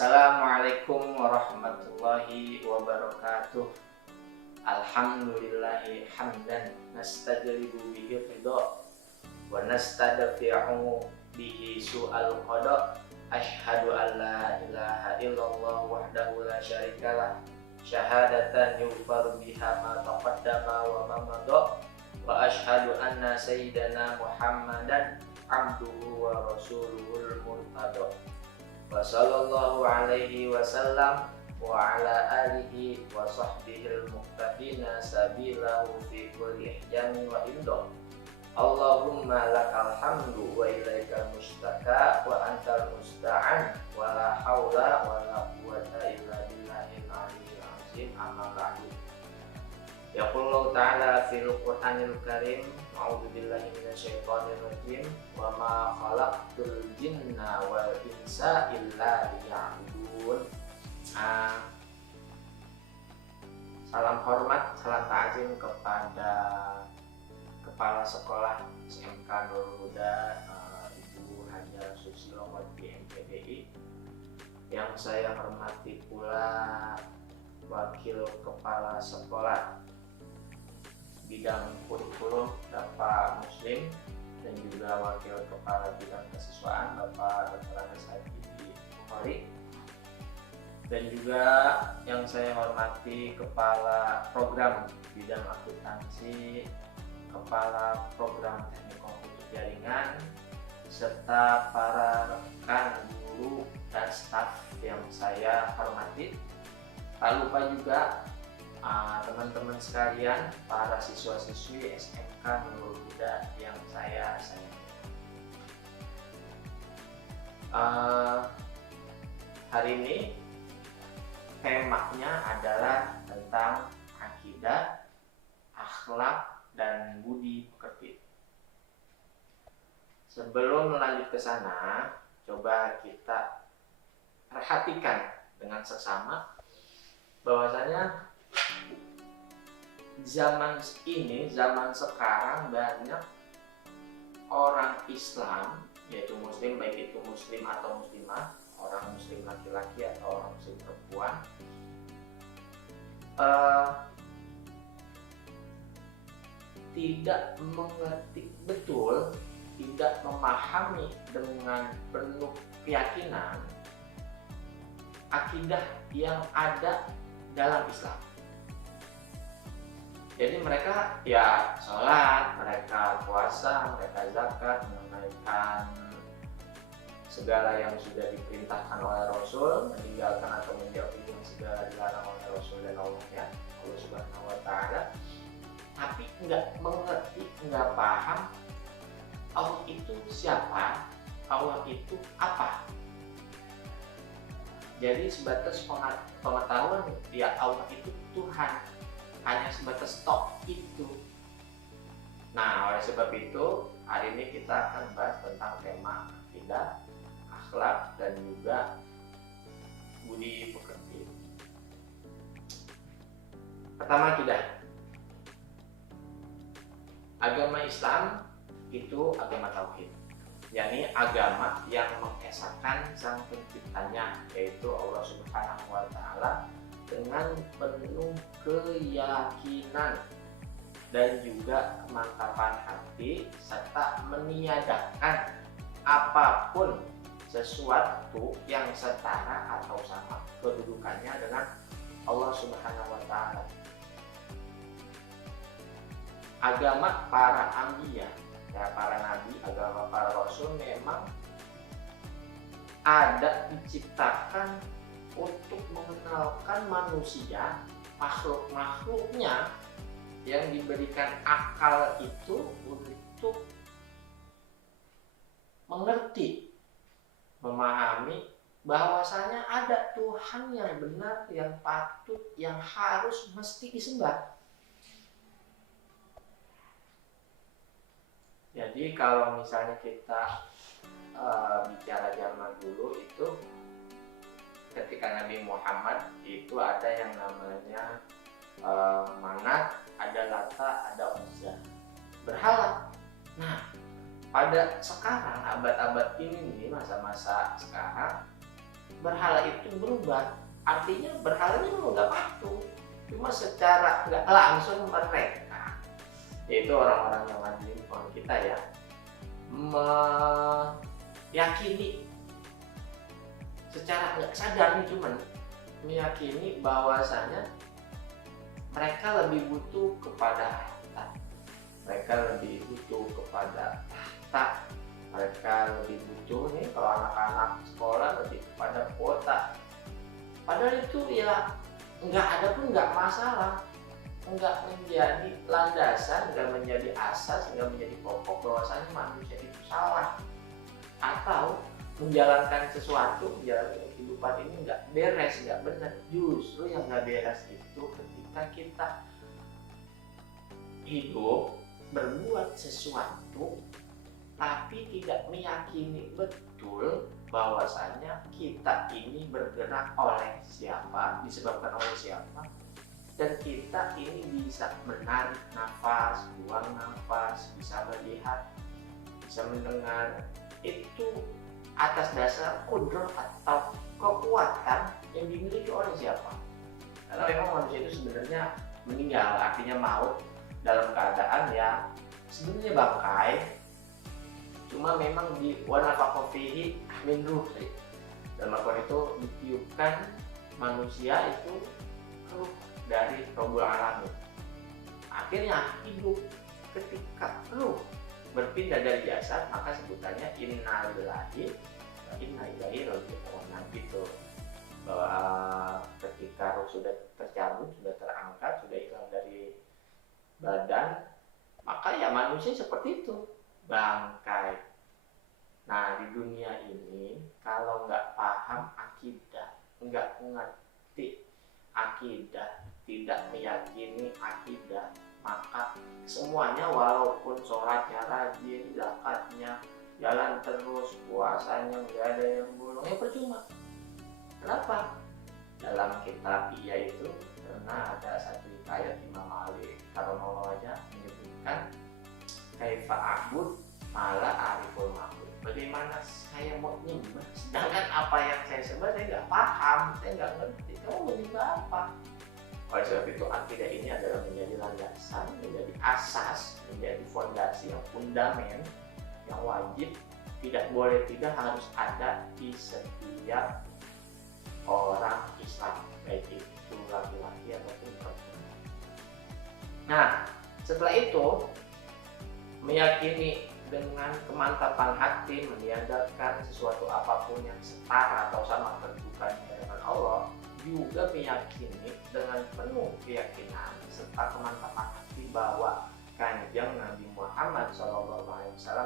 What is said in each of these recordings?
Assalamualaikum warahmatullahi wabarakatuh. Alhamdulillahi hamdan nastajlibu bihi ridha wa nastadfi'u bihi su'al qada. Asyhadu an la ilaha illallah wahdahu la syarikalah syahadatan yughfaru biha ma taqaddama wa ma madha. Wa asyhadu anna sayyidana Muhammadan abduhu wa rasuluhul murtada. Wa sallallahu alaihi wasallam wa ala alihi wa sahbihil muqtafina sabilahu fi kulli ihjamin wa imdo. Allahumma lakal hamdu wa ilaikal mustaka wa antal musta'an wa la hawla wa la quwwata illa billahil aliyyil azim. Amma ba'du. Yaqulullahu ta'ala fil Qur'anil Karim, a'udzu billahi minasyaitonir rajim, wa ma khalaqtul jinna wal insa illa liya'budun. Salam hormat, salam ta'zim kepada Kepala Sekolah SMK Nurul Huda, Ibu Hajar Susilowati MPDI, yang saya hormati pula Wakil Kepala Sekolah bidang kurikulum Bapak Muslim, dan juga Wakil Kepala bidang kesiswaan Bapak Dr. Andes Haji Bukhari, dan juga yang saya hormati Kepala Program bidang akuntansi, Kepala Program Teknik Komputer Jaringan, serta para rekan guru dan staf yang saya hormati. Tak lupa juga teman-teman sekalian, para siswa-siswi SMK Nurul Huda yang saya sayangi. Hari ini temanya adalah tentang akidah, akhlak, dan budi pekerti. Sebelum lanjut ke sana, coba kita perhatikan dengan seksama bahwasanya zaman ini, zaman sekarang, banyak orang Islam, yaitu muslim, baik itu muslim atau muslimah, orang muslim laki-laki atau orang muslim perempuan, tidak mengerti betul, tidak memahami dengan penuh keyakinan akidah yang ada dalam Islam. Jadi mereka ya sholat, mereka puasa, mereka zakat, menunaikan segala yang sudah diperintahkan oleh Rasul, meninggalkan atau menjauhi segala dilarang oleh Rasul dan Allah, ya, Allah Subhanahu wa Ta'ala. Tapi nggak mengerti, nggak paham Allah itu siapa, Allah itu apa. Jadi sebatas pengetahuan ya Allah itu Tuhan, hanya sebatas tok itu. Nah, oleh sebab itu hari ini kita akan bahas tentang tema akidah, akhlak, dan juga budi pekerti. Pertama, akidah. Agama Islam itu agama tauhid, yakni agama yang mengesahkan sang penciptanya, yaitu Allah Subhanahu wa Ta'ala, dengan penuh keyakinan dan juga kemantapan hati, serta meniadakan apapun sesuatu yang setara atau sama kedudukannya dengan Allah Subhanahu wa Ta'ala. Agama para anbiya, ya, para nabi, agama para rasul memang ada diciptakan untuk mengenalkan manusia, makhluk-makhluknya yang diberikan akal itu untuk mengerti, memahami bahwasanya ada Tuhan yang benar, yang patut, yang harus mesti disembah. Jadi kalau misalnya kita bicara zaman dulu itu, ketika Nabi Muhammad itu ada yang namanya Manat, ada Lata, ada Uzza, berhala. Nah, pada sekarang abad-abad ini nih, masa-masa sekarang, berhala itu berubah. Artinya berhalanya memang nggak patuh, cuma secara nggak langsung mereka, yaitu orang-orang yang ada di lingkungan kita ya, meyakini secara nggak sadar nih, cuman meyakini bahwasanya mereka lebih butuh kepada harta, mereka lebih butuh kepada tahta, mereka lebih butuh nih kalau anak-anak sekolah lebih kepada kuota. Padahal itu ya nggak ada pun nggak masalah, nggak menjadi landasan, nggak menjadi asas, nggak menjadi pokok bahwasanya manusia itu salah atau menjalankan sesuatu, menjalankan kehidupan ini nggak beres, nggak benar. Justru yang nggak beres itu ketika kita hidup berbuat sesuatu tapi tidak meyakini betul bahwasanya kita ini bergerak oleh siapa, disebabkan oleh siapa, dan kita ini bisa menarik nafas, buang nafas, bisa melihat, bisa mendengar, itu atas dasar kudrat atau kekuatan yang dimiliki oleh siapa. Karena memang manusia itu sebenarnya meninggal, artinya maut dalam keadaan ya sebenarnya bangkai, cuma memang di wanafaqo fihi min ruhi, dalam Al-Quran itu ditiupkan manusia itu ruh dari Rabbul Alamin, akhirnya hidup. Ketika ruh berpindah dari jasad maka sebutannya inna lillahi wa inna ilaihi raji'un. Gitu, bahwa ketika ruh sudah tercabut, sudah terangkat, sudah hilang dari badan, maka ya manusia seperti itu, bangkai. Nah, di dunia ini kalau nggak paham akidah, nggak mengerti akidah, tidak meyakini akidah, maka semuanya walaupun sholatnya rajin, zakatnya jalan terus, puasanya nggak ada yang bolong, ya percuma. Kenapa? Dalam kitab itu pernah ada satu ayat Imam Ali Karomah wajah menyebutkan kaifa a'bud mala ariful ma'bud, bagaimana saya mau nyembah sedangkan apa yang saya sembah saya nggak paham, saya nggak ngerti, kamu menyembah apa? Oleh sebab itu akidah ini adalah menjadi landasan, menjadi asas, menjadi fondasi yang fundamen yang wajib, tidak boleh tidak harus ada di setiap orang Islam, baik itu laki-laki ataupun perempuan. Nah, setelah itu meyakini dengan kemantapan hati, meniadakan sesuatu apapun yang setara atau sama kedudukannya dengan Allah, juga meyakini dengan penuh keyakinan serta kemantapan hati bahwa Kanjeng Nabi Muhammad SAW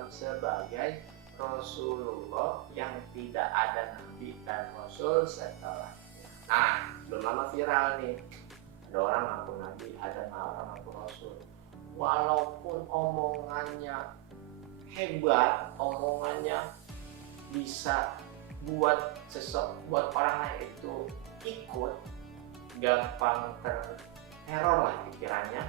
sebagai Rasulullah yang tidak ada Nabi dan Rasul setelahnya. Nah, belum lama viral nih, ada orang ngaku Nabi, ada orang ngaku Rasul. Walaupun omongannya hebat, omongannya bisa buat buat orang lain itu ikut, gampang terteror lah pikirannya,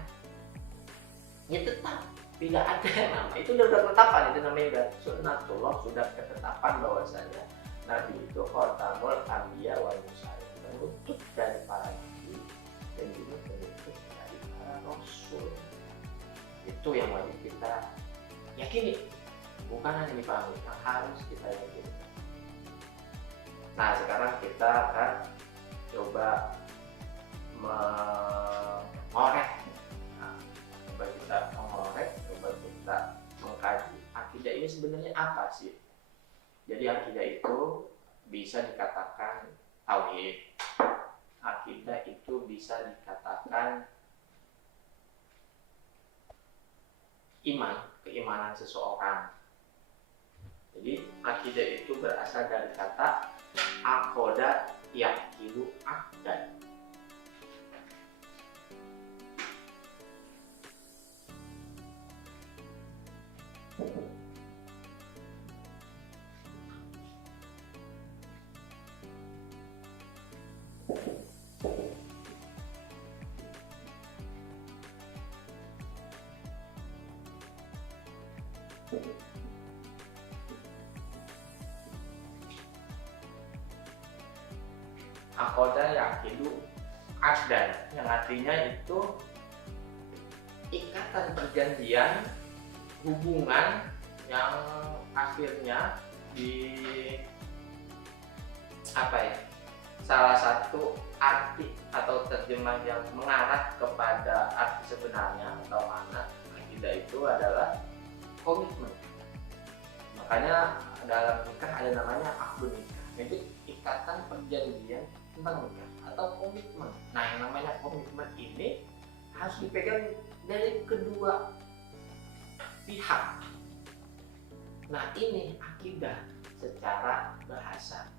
ya tetap tidak ada nama. Itu udah ketetapan, itu namanya udah sunnatullah, sudah ketetapan bahwasanya Nabi itu khatamul anbiya wal mursalin, penutup dari para nabi dan juga penutup dari para rasul. Itu yang wajib kita yakini, bukan hanya dipahami, yang harus kita yakini. Nah, sekarang kita akan coba mengorek, coba kita mengkaji akidah ini sebenarnya apa sih. Jadi akidah itu bisa dikatakan tauhid, akidah itu bisa dikatakan iman, keimanan seseorang. Jadi akidah itu berasal dari kata aqoda yaqidu aqdan. aqada yaqidu aqdan, yang artinya itu ikatan perjanjian, hubungan yang akhirnya di salah satu arti atau terjemah yang mengarah kepada arti sebenarnya atau makna akidah itu adalah komitmen. Makanya dalam nikah ada namanya akdu nikah, jadi ikatan perjanjian tentang nikah atau komitmen. Nah, yang namanya komitmen ini harus dipegang dari kedua pihak. Nah, ini akidah secara bahasa.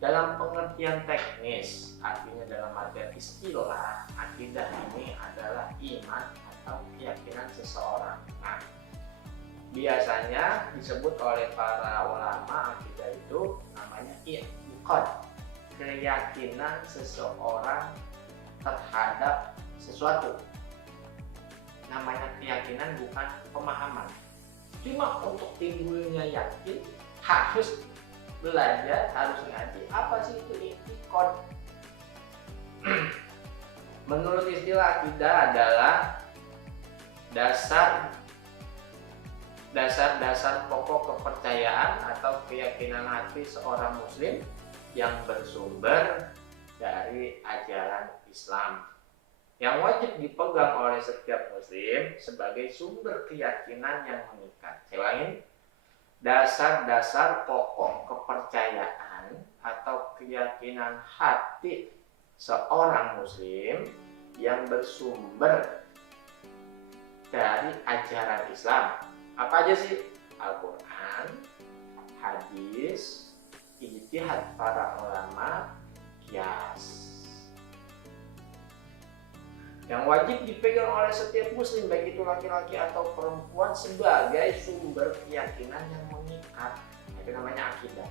Dalam pengertian teknis, artinya dalam artian istilah, akidah ini adalah iman atau keyakinan seseorang. Nah, biasanya disebut oleh para ulama akidah itu namanya i'tiqad, keyakinan seseorang terhadap sesuatu. Namanya keyakinan, bukan pemahaman. Cuma untuk timbulnya yakin harus belajar, harus ngaji. Apa sih itu i'tiqad? Menurut istilah akidah adalah dasar pokok kepercayaan atau keyakinan hati seorang muslim yang bersumber dari ajaran Islam, yang wajib dipegang oleh setiap muslim sebagai sumber keyakinan yang mengikat. Saya ulangin, dasar pokok kepercayaan atau keyakinan hati seorang muslim yang bersumber dari ajaran Islam. Apa aja sih? Al-Quran, hadis, ijtihad para ulama, qiyas. Yang wajib dipegang oleh setiap muslim, baik itu laki-laki atau perempuan, sebagai sumber keyakinan yang mengikat. Itu namanya akidah.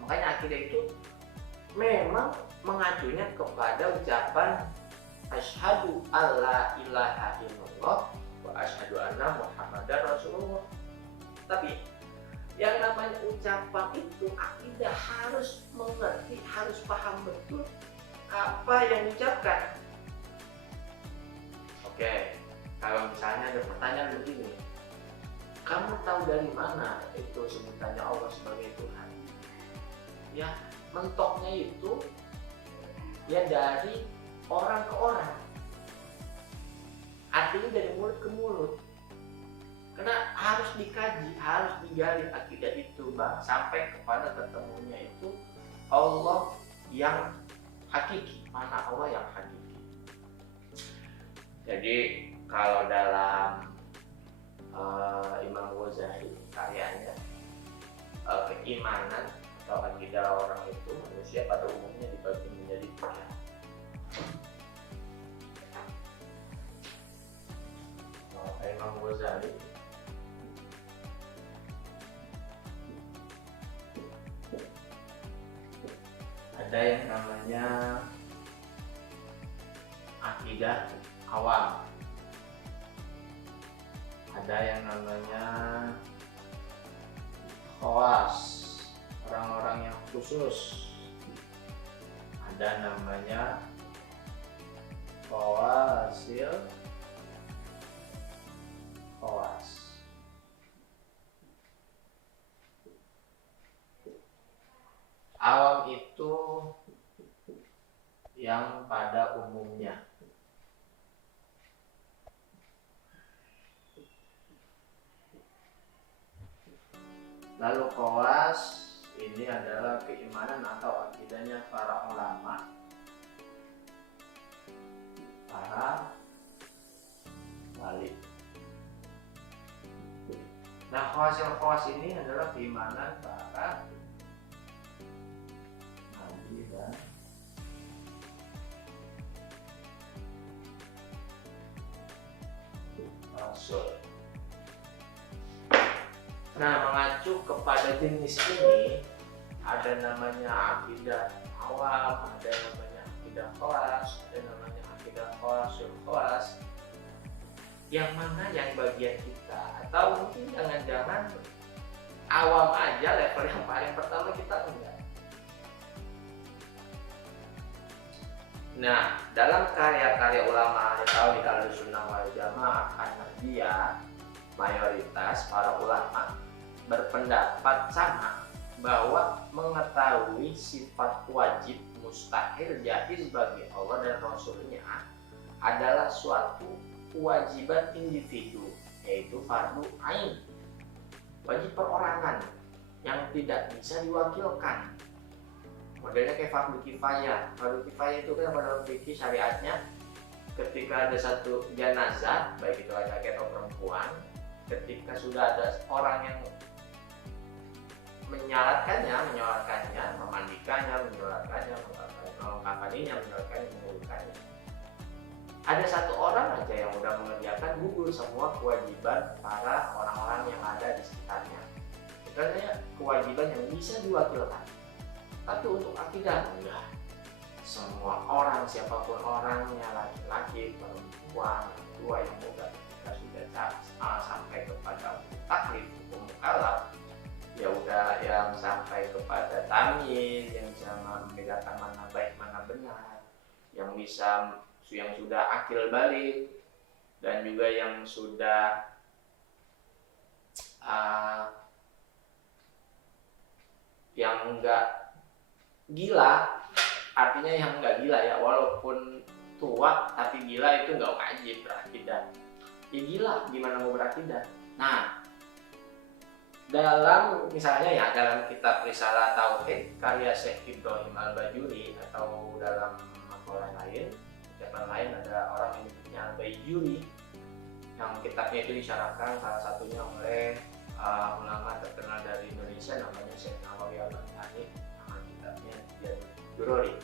Makanya akidah itu memang mengacunya kepada ucapan asyhadu alla ilaha illallah wa asyhadu anna muhammadar rasulullah. Tapi yang namanya ucapan itu, akidah harus mengerti, harus paham betul apa yang diucapkan. Oke, kalau misalnya ada pertanyaan begini, kamu tahu dari mana itu sebutannya Allah sebagai Tuhan? Ya, mentoknya itu ya dari orang ke orang, artinya dari mulut ke mulut. Karena harus dikaji, harus digali akidah itu, Bang, sampai kepada ketemunya itu Allah yang hakiki. Mana Allah yang hakiki? Jadi kalau dalam Imam Ghazali karyanya, keimanan atau akidah orang itu, manusia pada umumnya dibagi menjadi tiga. Imam Ghazali ada yang namanya akidah awam, ada yang namanya khawas, orang-orang yang khusus, ada namanya khawasil, khawas. Awam itu yang pada umumnya. Lalu khawas ini adalah keimanan atau akidahnya para ulama, para wali. Nah, khawas ini adalah keimanan para nabi dan rasul. Nah, mengacu kepada jenis ini, ada namanya akidah awam, ada namanya akidah khawas, ada namanya akidah khawasul khawas. Yang mana yang bagian kita? Atau mungkin jangan-jangan awam aja, level yang paling pertama kita enggak. Nah, dalam karya-karya ulama ahli tauhid Ahlussunnah wal Jamaah, Ahmadiyah, mayoritas para ulama berpendapat sama bahwa mengetahui sifat wajib, mustahil, jaiz bagi Allah dan Rasulnya adalah suatu kewajiban individu, yaitu fardu ain, wajib perorangan yang tidak bisa diwakilkan. Modelnya kayak fardu kifayah. Fardu kifayah itu kan pada fikih syariatnya, ketika ada satu jenazah, baik itu laki-laki atau perempuan, ketika sudah ada orang yang menyolatkannya, memandikannya, melengkapinya, mengurutkannya. Ada satu orang aja yang udah mengerjakan, gugur semua kewajiban para orang-orang yang ada di sekitarnya. Itu adalah kewajiban yang bisa diwakilkan. Tapi untuk akidah enggak. Semua orang, siapapun orangnya, laki-laki, perempuan, tua yang muda, ketika sudah sampai kepada taklif hukum mukallaf, ya udah, yang sampai kepada tamyiz, yang bisa membedakan mana baik mana benar, yang sudah akil balik, dan juga yang sudah yang enggak gila. Artinya yang enggak gila ya, walaupun tua tapi gila itu enggak wajib berakidah. Ya gila, gimana mau berakidah? Nah, dalam misalnya ya dalam kitab Risalah Tauhid karya Syekh Ibrahim Al-Bajuri, atau dalam makalah lain, ucapan lain, ada orang yang disebutnya Al-Bajuri, yang kitabnya itu disyarahkan salah satunya oleh ulama terkenal dari Indonesia, namanya Syekh Nawawi Al-Bantani. Nama kitabnya Fijan Durori,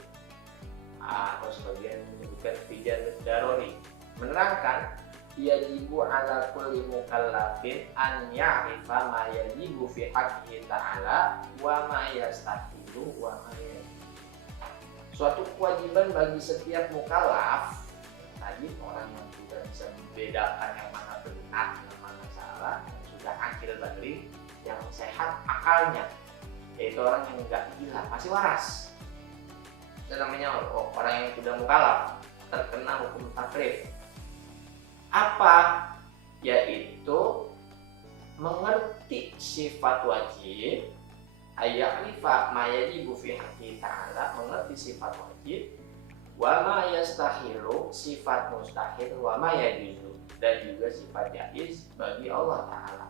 atau sebagian menyebutkan Fijan Darori, menerangkan yajibu ala kulli mukallafin an ya'rifa ma yajibu fi haqqihi ta'ala wa ma yastahilu wa ma yajibu. Suatu kewajiban bagi setiap mukallaf, tadi orang yang sudah bisa membedakan yang mana benar, yang mana salah, yang sudah akil balik, yang sehat akalnya, yaitu orang yang enggak gila, masih waras. Itu namanya orang yang sudah mukallaf, terkena hukum taklif. Apa? Yaitu mengerti sifat wajib, aya'rifa ma yajibu fi haqqi ta'ala, mengerti sifat wajib, wa ma yastahilu, sifat mustahil, wa ma yajuzu, dan juga sifat jaiz bagi Allah Ta'ala.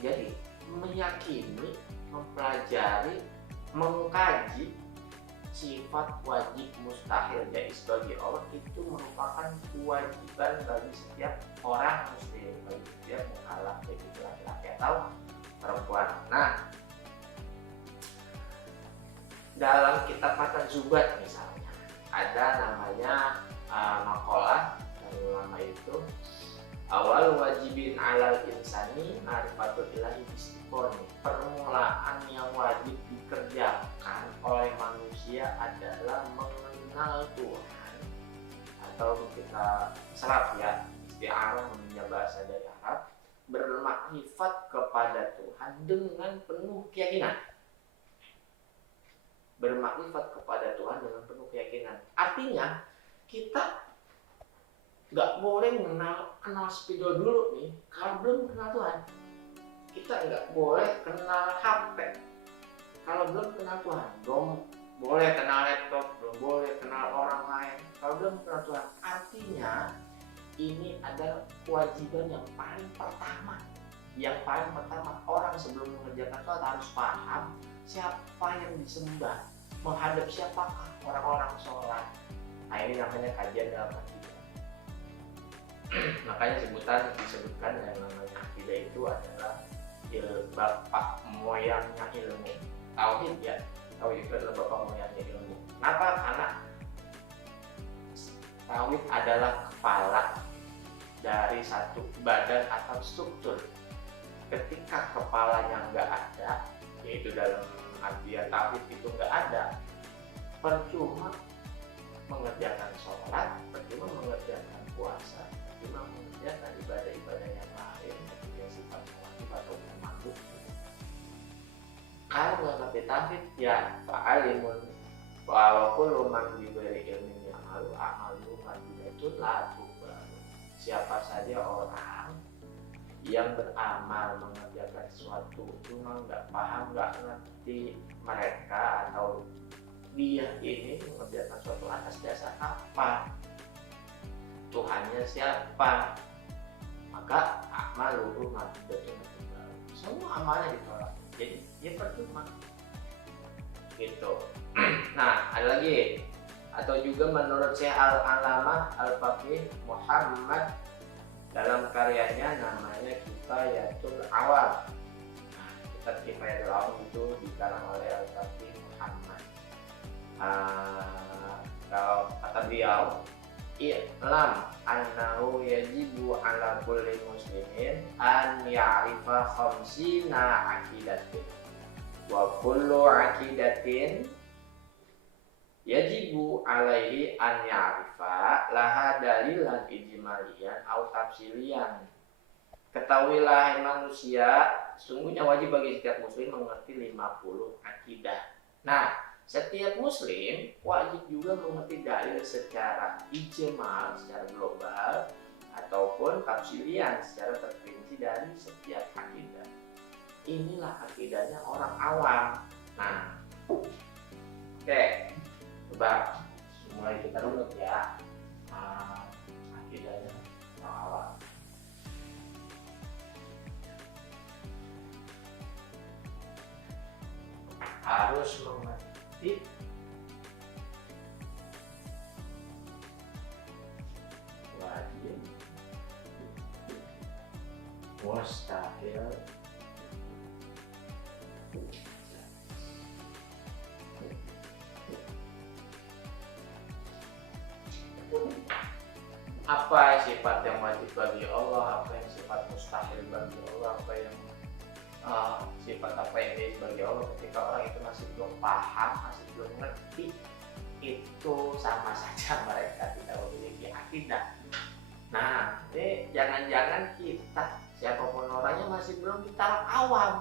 Jadi meyakini, mempelajari, mengkaji sifat wajib, mustahil, jaiz bagi Allah itu merupakan kewajiban bagi setiap orang muslim, bagi setiap mukallaf, baik itu laki-laki atau perempuan. Nah, dalam kitab Matan Zubat misalnya ada namanya maqalah dari ulama itu, awal wajibin alal insani ma'rifatul ilahi bistiqoni. Permulaan yang wajib dikerjakan oleh manusia adalah mengenal Tuhan, atau kita serap ya, isti'arah meminjam bahasa dari Arab, bermakrifat kepada Tuhan dengan penuh keyakinan. Bermakrifat kepada Tuhan dengan penuh keyakinan. Artinya kita nggak boleh kenal spidol dulu nih kalau belum kenal Tuhan. Kita nggak boleh kenal HP kalau belum kenal Tuhan. Belum boleh kenal laptop, belum boleh kenal orang lain kalau belum kenal Tuhan. Artinya ini adalah kewajiban yang paling pertama. Yang paling pertama, orang sebelum mengerjakan sholat harus paham siapa yang disembah, menghadap siapakah orang-orang sholat. Nah, ini namanya kajian dalam akidah. Makanya disebutkan yang namanya akidah itu adalah bapak moyangnya ilmu. Tauhid ya, tauhid itu adalah bapak moyangnya ilmu. Kenapa? Karena tauhid adalah kepala dari satu badan atau struktur. Ketika kepalanya nggak ada, yaitu dalam artian tauhid itu nggak ada, percuma mengerjakan sholat, percuma mengerjakan puasa, percuma mengerjakan ibadah-ibadah yang lain yang sifat wajib atau mandub. Kalau nggak ngerti tauhid, ya fa'alimun Walaupun man diberi ilmin yang amalu itu laku. Siapa saja orang yang beramal mengerjakan sesuatu cuma nggak paham, nggak ngerti mereka atau dia ini mengerjakan sesuatu atas dasar apa, Tuhannya siapa, maka amalu semua amalnya ditolak, jadi dia percuma gitu. Nah, ada lagi, atau juga menurut Syekh Al-Alamah Al-Faqih Muhammad dalam karyanya namanya Kifayatul Awam. Nah, kitab Kifayatul Awam itu dikarang oleh Al-Faqih Muhammad. Kalau kata beliau, i'lam annahu yajibu ala kulli muslimin an ya'rifa khamsina aqidatin wa kullu aqidatin yajibu alaihi an ya'rifa laha dalilan ijmaliyan au tafsilian. Ketahuilah manusia, sungguhnya wajib bagi setiap muslim mengerti 50 akidah. Nah, setiap muslim wajib juga mengerti dalil secara ijmal, secara global, ataupun tafsilian secara terperinci dari setiap akidah. Inilah akidahnya orang awam. Nah, oke. Coba mulai kita runut ya, akidahnya orang awam. Harus mengerti wajib, mustahil, apa sifat yang wajib bagi Allah, apa yang sifat mustahil bagi Allah, apa yang sifat apa yang dia bagi Allah. Ketika orang itu masih belum paham, masih belum ngerti, itu sama saja mereka tidak memiliki akidah. Nah, ini jangan-jangan kita, siapapun orangnya, masih belum di taraf awam.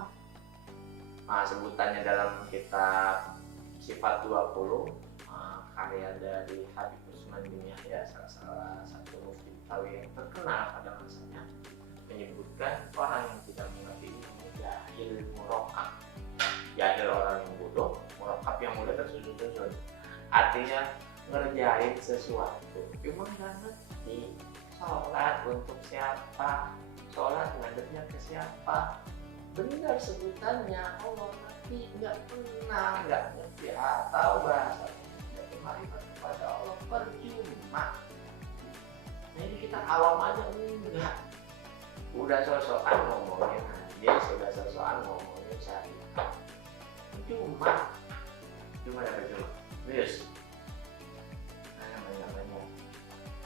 Nah, sebutannya dalam kitab Sifat 20, karya dari Habib Utsman bin Yahya, salah satu mufti Betawi yang terkenal pada masanya, menyebutkan orang yang tidak mengerti ini jahil murakkab. Jahil orang yang bodoh, murakkab yang mudah tersusun-susun. Artinya ngerjain sesuatu cuma nggak ngerti. Sholat untuk siapa, sholat ngadepnya ke siapa, benar sebutannya Allah, tapi nggak pernah, nggak ngerti atau bahasa tidak bermarifat kepada Allah, percuma. Nah, ini kita awam aja enggak, udah sosokan ngomongin hadis, sudah sosokan ngomongin syariat, cuma dapat cuma terus. Nah, banyak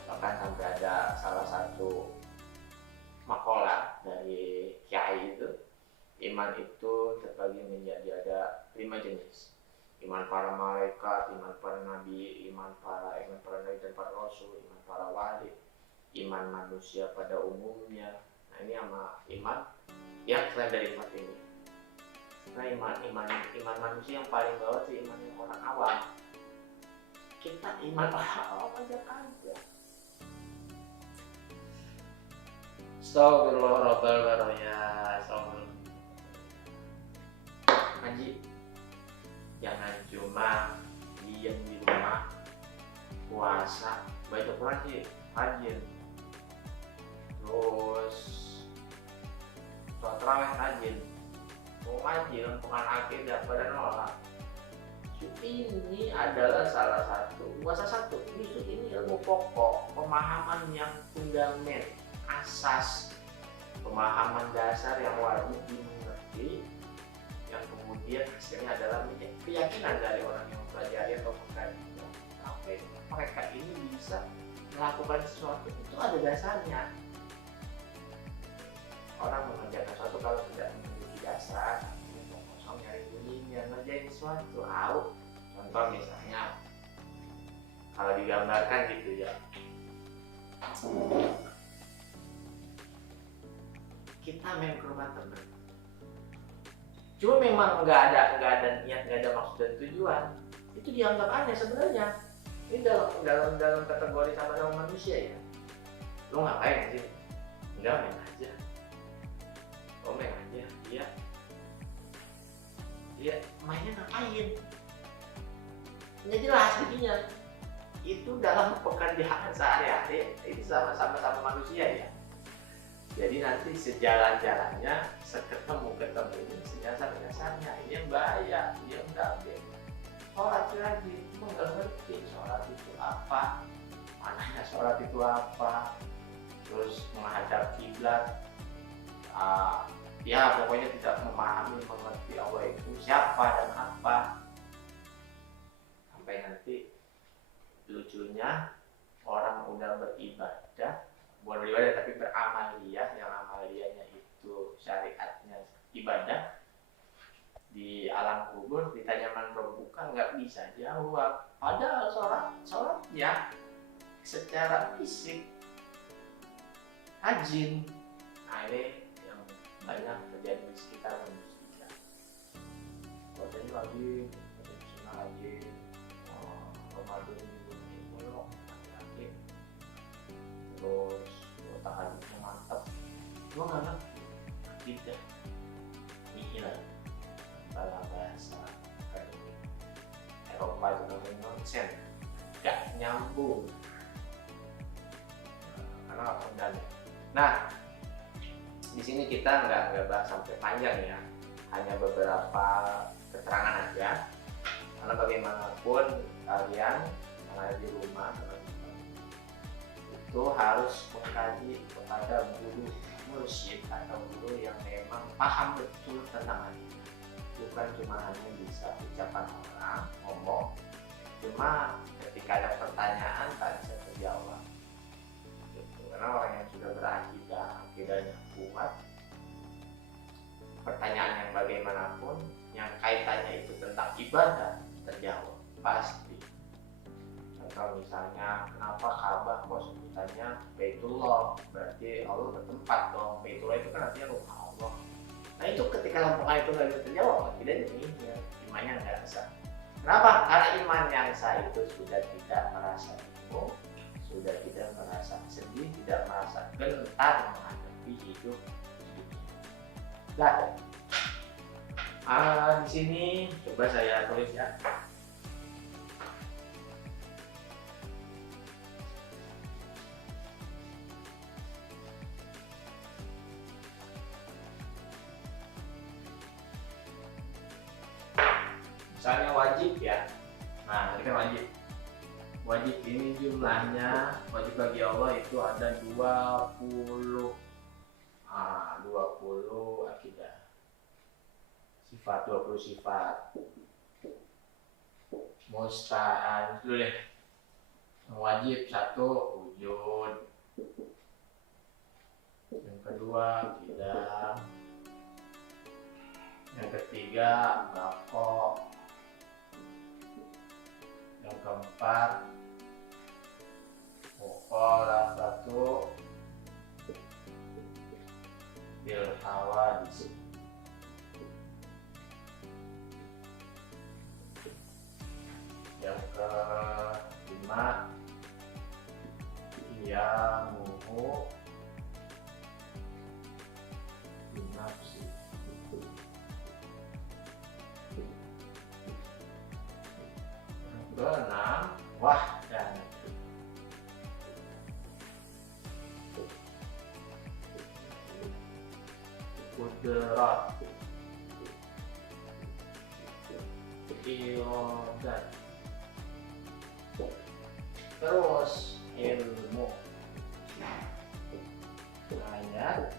bahkan sampai ada salah satu makalah dari kiai itu, iman itu terbagi menjadi ada 5 jenis. Iman para malaikat, iman para nabi, iman para nabi dan para rasul, iman para wali, iman manusia pada umumnya. Nah, ini sama iman yang selain dari 4 ini. Nah, iman manusia yang paling bawah itu iman yang orang awam. Kita iman orang awam aja kagak. Astagfirullah rabbal baraya. Ngaji jangan cuma diam di rumah, puasa, baca Quran sih rajin, terus sholat tarawih rajin, mau ngaji bukan akidah pada nolak. Ini adalah salah satu ini ilmu pokok, pemahaman yang fundament, asas, pemahaman dasar yang wajib dimengerti, yang kemudian hasilnya adalah keyakinan dari orang yang mempelajari atau mengkaji. Sampai mereka ini bisa melakukan sesuatu itu ada dasarnya. Orang mengerjakan sesuatu kalau tidak memiliki dasar, kosong nyari bunyinya, ngerjain sesuatu. Contoh misalnya, kalau digambarkan gitu ya, kita main ke rumah teman, cuma memang nggak ada niat, nggak ada maksud dan tujuan. itu dianggap aneh sebenarnya. Ini dalam kategori sama-sama manusia ya. Lo ngapain sih? Enggak, main aja. Oh, main aja. Dia mainnya ngapain? Nggak jelas jadinya. Itu dalam pekerjaan sehari-hari itu sama-sama manusia ya. Jadi nanti sejalan-jalannya, seketemu ini senyasar-nyasarnya, ini yang bahaya, ini yang enggak. Sholat lagi, cuma nggak ngerti sholat itu apa, mananya sholat itu apa, terus menghadap kiblat, ya pokoknya tidak mengerti Allah itu siapa dan apa. Sampai nanti lucunya orang udah beribadah, bukan beribadah tapi beramaliyah, yang amaliyahnya itu syariatnya ibadah, di alam kubur ditanya man rabbuka nggak bisa jawab, padahal sholatnya secara fisik rajin. Nah, ini yang banyak terjadi di sekitar manusia. Kodenya lagi rajin, Ramadan ini lagi, terus tahajudnya mantap, gua nggak ngerti tidak nihil dalam bahasa Eropa itu namanya nonsen, gak nyambung karena nggak pandang. Nah, di sini kita nggak bahas sampai panjang ya, hanya beberapa keterangan aja, karena bagaimanapun kalian yang ada di rumah itu harus mengkaji kepada guru mursyid atau guru yang memang paham betul tentang hal ini. Bukan cuma hanya bisa ucapan orang ngomong, cuma ketika ada pertanyaan tak bisa terjawab gitu. Karena orang yang sudah berakidah, akidahnya kuat, pertanyaan yang bagaimanapun yang kaitannya itu tentang ibadah terjawab pasti. Contoh misalnya, kenapa Ka'bah kok sebutannya Baitullah, berarti Allah bertempat dong. Baitullah itu kan artinya rumah Allah. Nah, itu ketika lampungan itu nggak bisa terjawab, tidak jadi imannya nggak sah. Kenapa? Karena iman yang sah itu sudah tidak merasa bingung, sudah tidak merasa sedih, tidak merasa gentar menghadapi hidup. Nah, di sini coba saya tulis ya. Misalnya wajib ya, nah ini kan wajib ini jumlahnya, wajib bagi Allah itu ada 20 akidah sifat, 20 sifat. Musta'an dulu deh, wajib 1 wujud, yang kedua tidak, yang ketiga bako, yang keempat mukhalafatu bil hawadits, yang kelima qiyamuhu binafsi, keenam wahdan, kudrat, iradat, terus ilmu, ayat,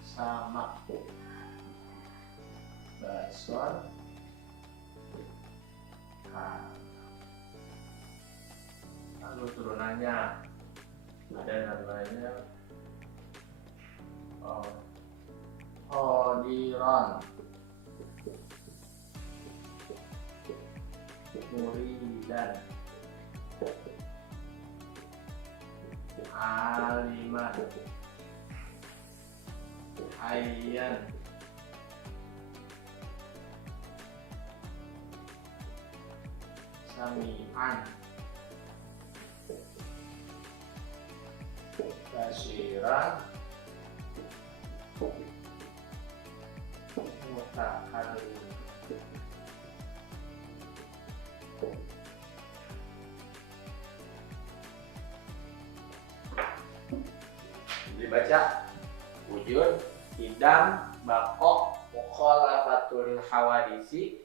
sama basor, lalu turunannya ada namanya hodiron, muridan, aliman, hayyan, sami'an basiran mutakallim. Dibaca wujud, idam, bakok, mukhalafatul hawadisi,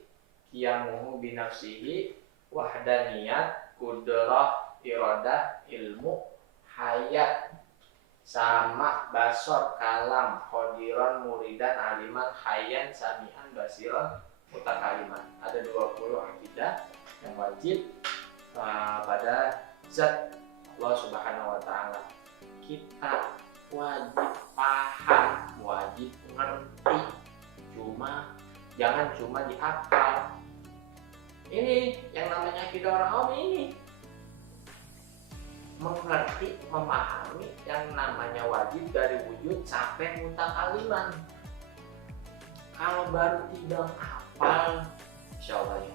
qiyamuhu binafsihi, wahdaniyat, kudrah, iradah, ilmu, hayat, sama, basor, kalam, khodiron, muridan, aliman, hayan, sami'an, basiron, mutakaliman. Ada 20 akidah yang wajib pada zat Allah Subhanahu wa Ta'ala. Kita wajib paham, wajib ngerti, jangan cuma dihafal. Ini yang namanya akidah orang awam ini, mengerti, memahami yang namanya wajib dari wujud sampai mutakaliman. Kalau baru timbang hafal, insya Allah ya.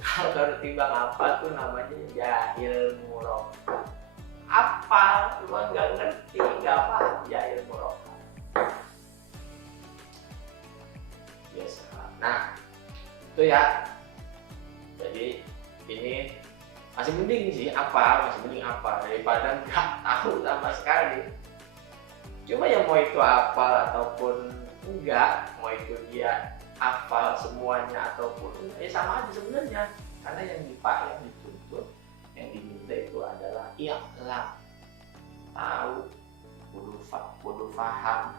Kalau baru timbang hafal tuh namanya jahil murakkab. Hafal, cuma nggak ngerti, nggak paham, jahil murakkab. Biasa. Nah, itu ya. Jadi ini masih mending sih masih mending apa daripada nggak tahu sama sekali. Cuma ya mau itu hafal ataupun enggak, mau itu dia hafal semuanya ataupun enggak, ya sama aja sebenarnya. Karena yang dituntut, yang diminta itu adalah ikhlam, tahu, kudu paham.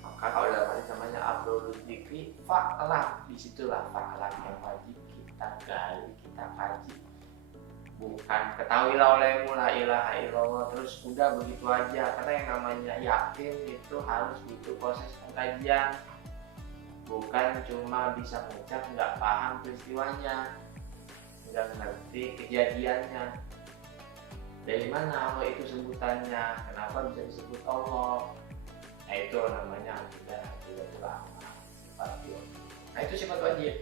Maka kalau dalam hadis namanya afdhalul dzikri fa'lam, disitulah fa'lam yang wajib kita gali, kita kaji. Bukan ketahuilah olehmu la ilaha illallah terus udah begitu aja. Karena yang namanya yakin itu harus butuh proses pengkajian. Bukan cuma bisa mengucap nggak paham peristiwanya, nggak ngerti kejadiannya. Dari mana Allah itu sebutannya? Kenapa bisa disebut Allah? Nah itu namanya akidah ulama, sifat wajib. Nah itu sifat wajib.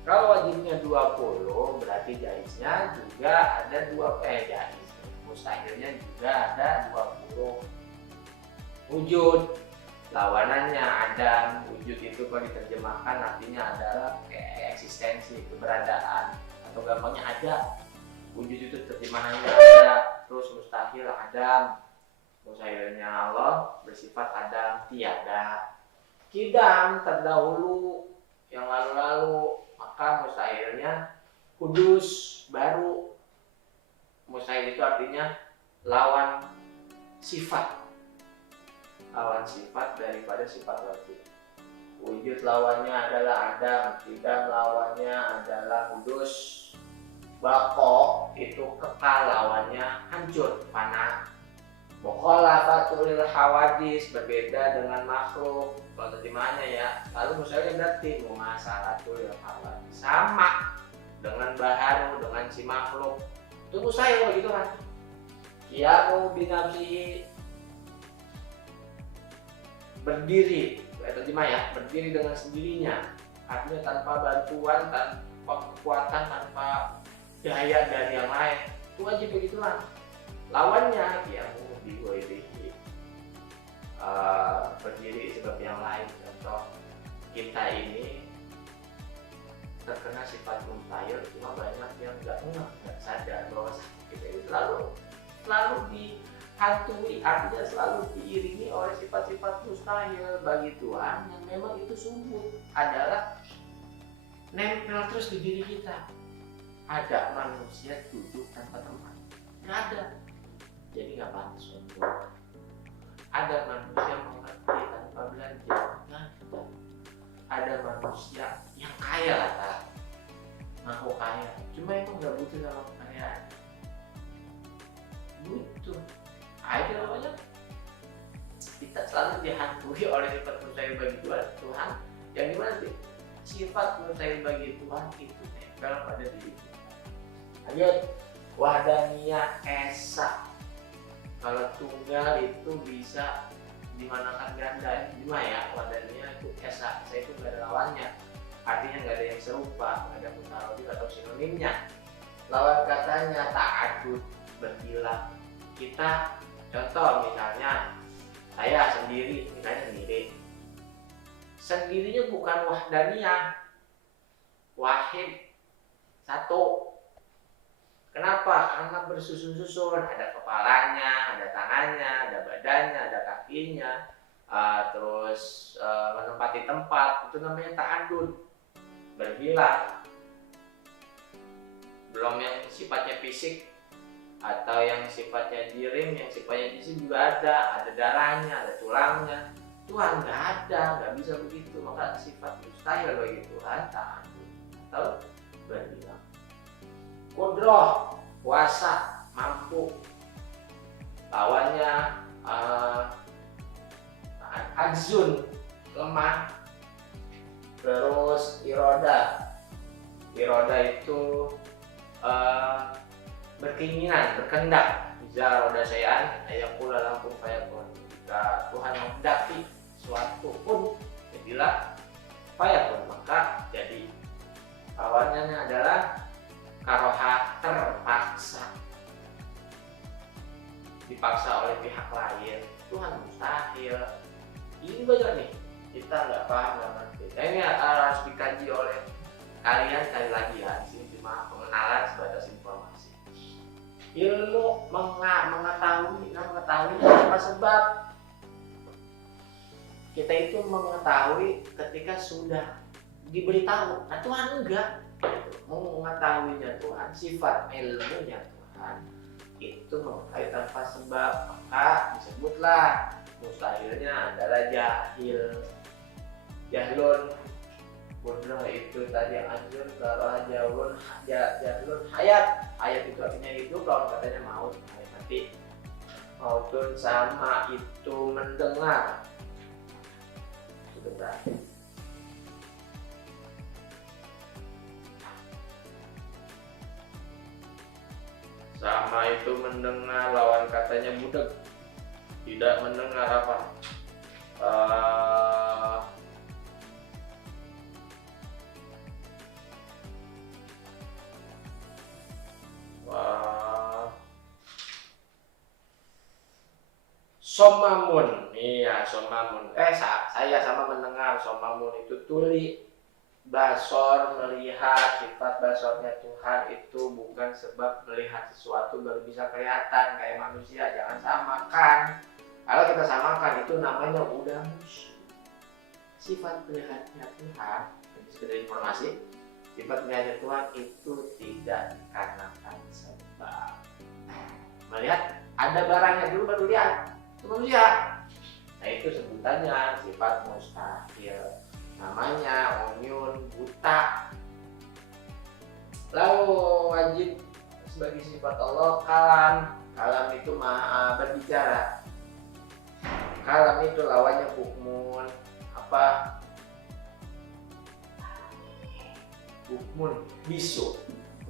Kalau wajibnya 20, berarti jaiznya juga ada jaiz. Mustahilnya juga ada 20. Wujud, lawanannya adam. Wujud itu kalau diterjemahkan artinya adalah eksistensi, keberadaan. Atau gampangnya ada. Wujud itu terjemahannya ada. Terus mustahil adam. Mustahilnya Allah bersifat adam, tiada. Kidam, terdahulu, yang lalu-lalu. Maka mustahilnya kudus, baru. Mustahil itu artinya lawan sifat. Lawan sifat daripada sifat wajib. Wujud lawannya adalah adam, tidak lawannya adalah kudus. Bako itu kekal, lawannya hancur, fana. Mukhalafatul hawadis, berbeda dengan makhluk. Kalau terjemahannya ya, lalu misalnya berarti mumasalatul hawadis, sama dengan baharu, dengan si makhluk. Tunggu saya begitu kan. Qiyamu binafsihi, berdiri, terjemah ya, berdiri dengan sendirinya. Artinya tanpa bantuan, tanpa kekuatan, tanpa daya dari yang lain. Itu wajib begitulah. Lawannya qiyamu biwaidihi, berdiri sebab yang lain. Contoh, kita ini terkena sifat mustahil, cuma banyak yang nggak sadar bahwa kita ini selalu dihantui, artinya selalu diiringi oleh sifat-sifat mustahil bagi Tuhan yang memang itu sungguh adalah nempel terus di diri kita. Ada manusia duduk tanpa tempat, nggak ada. Jadi nggak pantas untuk. Ada manusia mengerti tanpa belajar, nggak ada. Ada manusia yang kaya lah, ngaku kaya, cuma emang nggak butuh sama kekayaan. Butuh. Itu namanya kita selalu dihantui oleh sifat mustahil bagi Tuhan. Yang dimana sih sifat mustahil bagi Tuhan itu nempel pada diri kita. Lanjut, wahdaniyah esa. Kalau tunggal itu bisa dimanakan ganda, cuma ya wadahnya itu esa itu nggak ada lawannya, artinya nggak ada yang serupa, nggak ada mutarodif atau sinonimnya. katanya ta'adud, berbilang. Kita contoh misalnya saya sendiri, sendirinya bukan wahdaniyah, wahid, satu. Kenapa? Karena bersusun-susun, ada kepalanya, ada tangannya, ada badannya, ada kakinya, terus menempati tempat, itu namanya ta'adud, berbilang. Belum yang sifatnya fisik atau yang sifatnya jirim, yang sifatnya jisim juga ada darahnya, ada tulangnya. Tuhan nggak ada, nggak bisa begitu. Maka sifat mustahil bagi Tuhan ta'adud atau berbilang. Qudroh, kuasa, mampu. Lawannya ajzun, lemah. Terus iroda itu berkeinginan, berkehendak. Iza roda sayan ayakul lakum fayakun. Jika Tuhan menghendaki suatu pun jadilah fayakun, maka jadi. Lawannya adalah karoha, terpaksa, dipaksa oleh pihak lain. Tuhan mustahil. Ini banyak nih, kita nggak paham, nggak ngerti. Nah, ini harus dikaji oleh kalian sekali lagi ya. Di sini cuma pengenalan sebatas informasi. Ilmu mengetahui apa sebab. Kita itu mengetahui ketika sudah diberitahu. Nah, Tuhan enggak. Mau mengetahuinya Tuhan, sifat ilmunya Tuhan itu mengetahui tanpa sebab, maka disebutlah mustahilnya adalah jahlun. Qudroh itu tadi ajur, karoha, jahlun, hayat itu artinya hidup, kalau katanya maut, mati. Mautun sama itu mendengar. Sudah. Sama itu mendengar, lawan katanya budek. Tidak mendengar apa? Somamun. Iya, somamun. Saya sama mendengar. Somamun itu tuli. Basor, melihat. Sifat basornya Tuhan itu bukan sebab melihat sesuatu baru bisa kelihatan kayak manusia. Jangan samakan. Kalau kita samakan itu namanya udah musyrik. Sifat melihatnya Tuhan, sekedar informasi, sifat melihatnya Tuhan itu tidak dikarenakan sebab. Melihat ada barangnya dulu baru lihat, itu manusia. Nah, itu sebutannya sifat mustahil. Namanya umyun, buta. Lalu wajib sebagai sifat Allah kalam. Kalam itu berbicara. Kalam itu lawannya hukmun. Apa? Hukmun, bisu.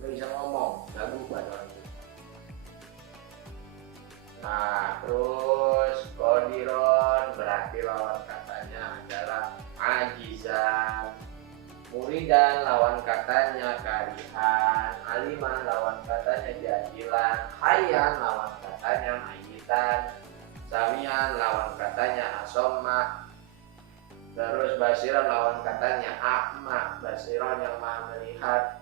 Nggak bisa ngomong, nggak berubah orang itu. Nah, terus qadiron berarti lawan katanya adalah ajizan. Muridan lawan katanya karihan. Aliman lawan katanya jahilan. Hayyan lawan katanya mayitan. Samian lawan katanya asomma. Terus basiran lawan katanya a'ma. Basiran yang maha melihat.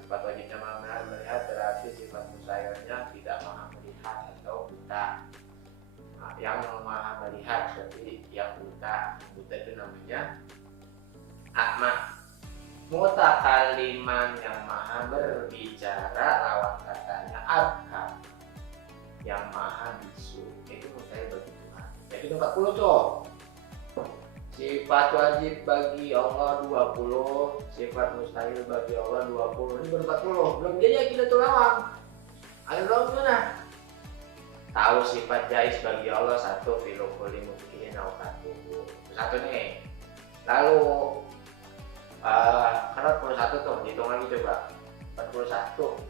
Sifat wajibnya maha melihat berarti sifat mustahilnya tidak maha melihat atau buta. Yang maha melihat berarti yang buta. Buta itu namanya a'ma. Mutakaliman yang maha berbicara lawan katanya abkar. Yang maha bisu. Itu mustahil bagi Tuhan. Jadi 40 tuh. Sifat wajib bagi Allah 20, sifat mustahil bagi Allah 20. Ini baru 40. Belum jadi aqidatul awam. Aqidatul awam gimana? Tahu sifat jais bagi Allah 1, filukuli mungkin awqatuhu. Satu nih. Lalu karena 41 tuh, hitung lagi coba. 41.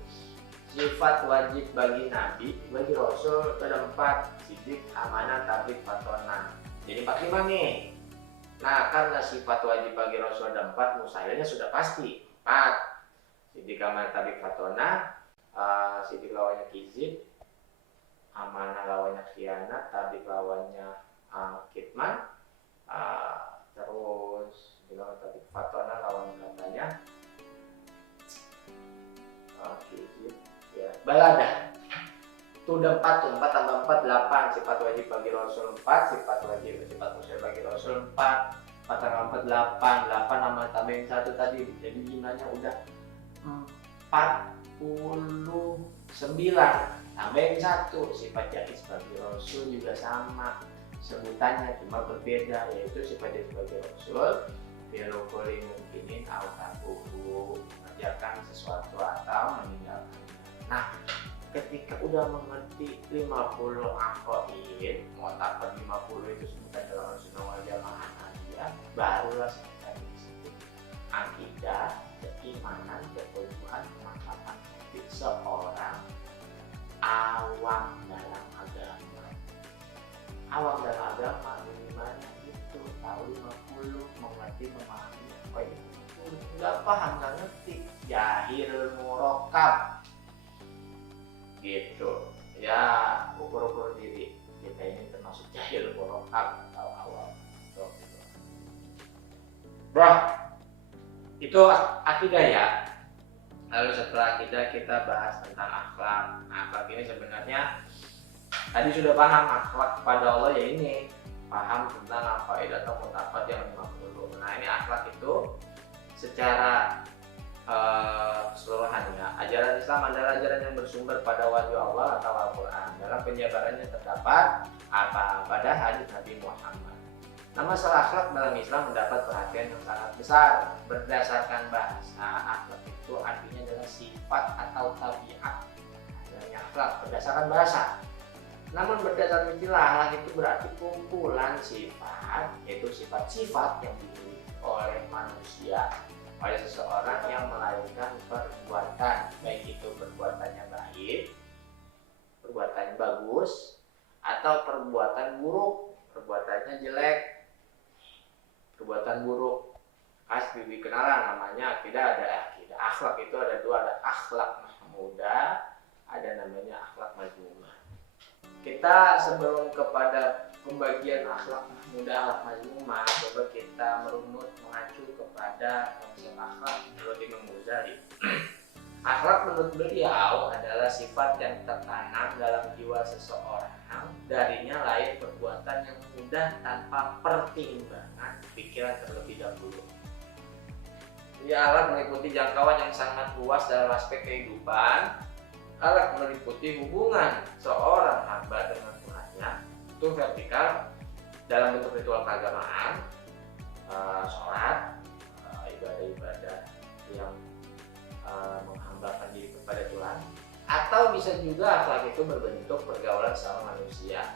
Sifat wajib bagi nabi, bagi rasul ada 4, sidik, amanah, tabligh, fatona. Jadi 45 nih. Nah, karena sifat wajib bagi rasul ada 4, mustahilnya sudah pasti 4. Sidik, amanah, tabligh, fatona. sidik lawannya kizib, amanah lawannya khianat, tabik lawannya kitman, terus bilang tadi fatona lawan katanya kizib, ya baladah. Itu udah 4 tambah 4 8, sifat wajib bagi Rasul 4, sifat musyrik bagi Rasul 4, 4 tambah 4 8 sama tambahin 1 tadi, jadi jumlahnya udah 49. Tambahin 1, sifat jaiz bagi Rasul juga sama sebutannya, cuma berbeda, yaitu sifat jaiz bagi Rasul filukuli mungkinin autakuhu, mengerjakan sesuatu atau meninggalkannya. Nah, ketika udah mengerti 50 aqaid, mu'taqad 50 itu sebutan dalam sunnah wal jamaah dia, barulah sebutan disebut akidah, keimanan, ketuhanan, kemantapan seorang awam dalam agama. Awam dalam agama gimana gitu, tahu 50, mengerti, memahami apa itu, nggak paham, nggak ngerti, jahil murakkab gitu ya. Ukur-ukur diri kita ini termasuk jahil murakkab atau awam gitu. Bro, itu akidah ya. Lalu setelah akidah kita bahas tentang akhlak. Nah, akhlak ini sebenarnya tadi sudah paham akhlak kepada Allah, ya ini paham tentang aqaidah atau mu'taqad yang 50. Nah, ini akhlak itu secara keseluruhannya. Ajaran Islam adalah ajaran yang bersumber pada wahyu Allah atau Al-Quran. Dalam penjabarannya terdapat apa pada hadis Nabi Muhammad. Nah, masalah akhlak dalam Islam mendapat perhatian yang sangat besar. Berdasarkan bahasa, akhlak itu artinya adalah sifat atau tabiat. Adanya akhlak berdasarkan bahasa. Namun berdasarkan istilah, akhlak itu berarti kumpulan sifat, yaitu sifat-sifat yang dimiliki oleh manusia, oleh seseorang yang melahirkan perbuatan, baik itu perbuatannya baik, perbuatannya bagus, atau perbuatan buruk, perbuatannya jelek, perbuatan buruk. Pasti dikenalan namanya akidah, ada akidah. Akhlak itu ada dua, ada akhlak mahmudah, ada namanya akhlak mazmumah. Kita sebelum kepada pembagian akhlak mahmudah, akhlak mazmumah, coba kita merunut mengacu kepada konsep akhlak menurut Imam Ghazali. Akhlak menurut beliau adalah sifat yang tertanam dalam jiwa seseorang, darinya lahir perbuatan yang mudah tanpa pertimbangan pikiran terlebih dahulu. Ya, akhlak meliputi jangkauan yang sangat luas dalam aspek kehidupan. Akhlak meliputi hubungan seorang hamba dengan Tuhannya, itu vertikal dalam bentuk ritual keagamaan, sholat, ibadah-ibadah yang menghambakan diri kepada Tuhan, atau bisa juga akhlak itu berbentuk pergaulan sama manusia,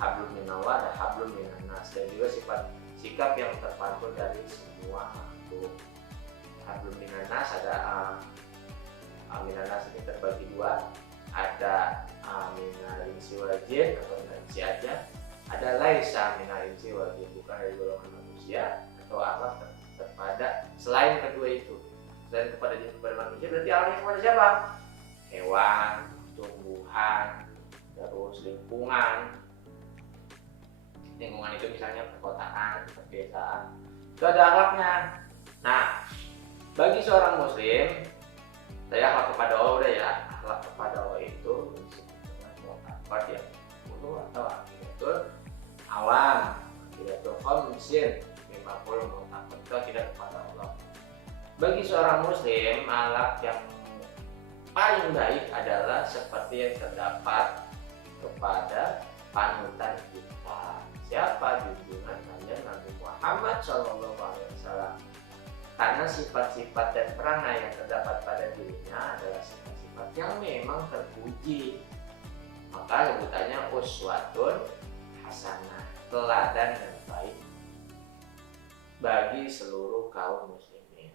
hablum minallah dan hablum minannas, dan juga sifat sikap yang terpantul dari semua makhluk. Hablum minannas ada minannas ini terbagi dua, ada minal insi wal jin atau minal insi aja, ada laisa minal insi wal jin, bukan dari golongan manusia, atau akhlak kepada selain kedua itu. Selain kepada jin kepada manusia, berarti akhlaknya kepada siapa? Hewan, tumbuhan, terus lingkungan. Lingkungan itu misalnya perkotaan, pedesaan, itu ada akhlaknya. Nah, bagi seorang muslim, saya akhlak kepada Allah udah ya. Akhlak kepada Allah itu apa ya? Itu atau akidatul awam, akidatul khamsin, 50 mu'taqad, itu akidah kepada Allah. Bagi seorang muslim, akhlak yang paling baik adalah seperti yang terdapat kepada panutan kita. Siapa? Junjungan Kanjeng Nabi Muhammad SAW. Karena sifat-sifat dan perangai yang terdapat pada dirinya adalah sifat-sifat yang memang terpuji, maka sebutannya uswatun hasanah, teladan yang baik bagi seluruh kaum muslimin.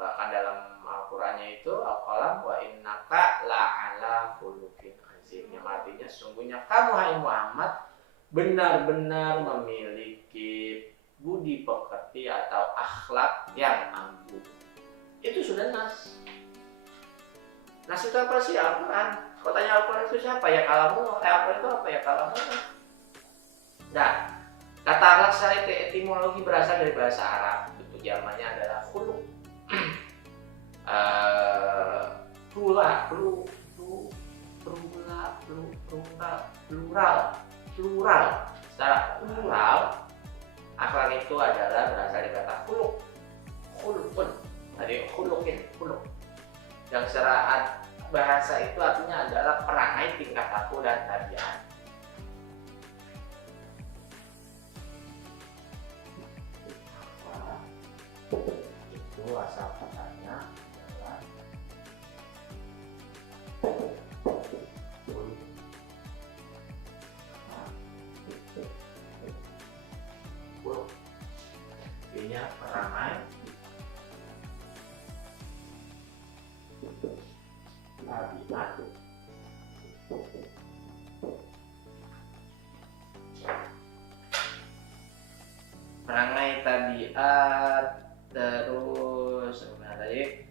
Bahkan dalam Al-Qur'annya itu Al-Qalam wa innaka la'ala khuluqin azim, yang artinya sungguhnya kamu hai Muhammad benar-benar memiliki budi pekerti atau akhlak yang agung. Itu sudah nas. Nas itu apa sih? Al-Quran. Kau tanya Al-Quran itu siapa? Ya kalamu. Al-Quran itu apa? Ya kalamu. Nah, kata akhlak secara etimologi berasal dari bahasa Arab. Bentuk jamannya adalah khuluq. Plural. Secara plural, akhlak itu adalah berasal dari kata khuluq. Khuluqun. Tadi khuluqin, khuluq. Yang secara bahasa itu artinya adalah perangai, tingkah laku dan tabiat. Itu asal katanya adalah khuluq. Artinya perangai, tabiat, perangai, tabiat, terus tadi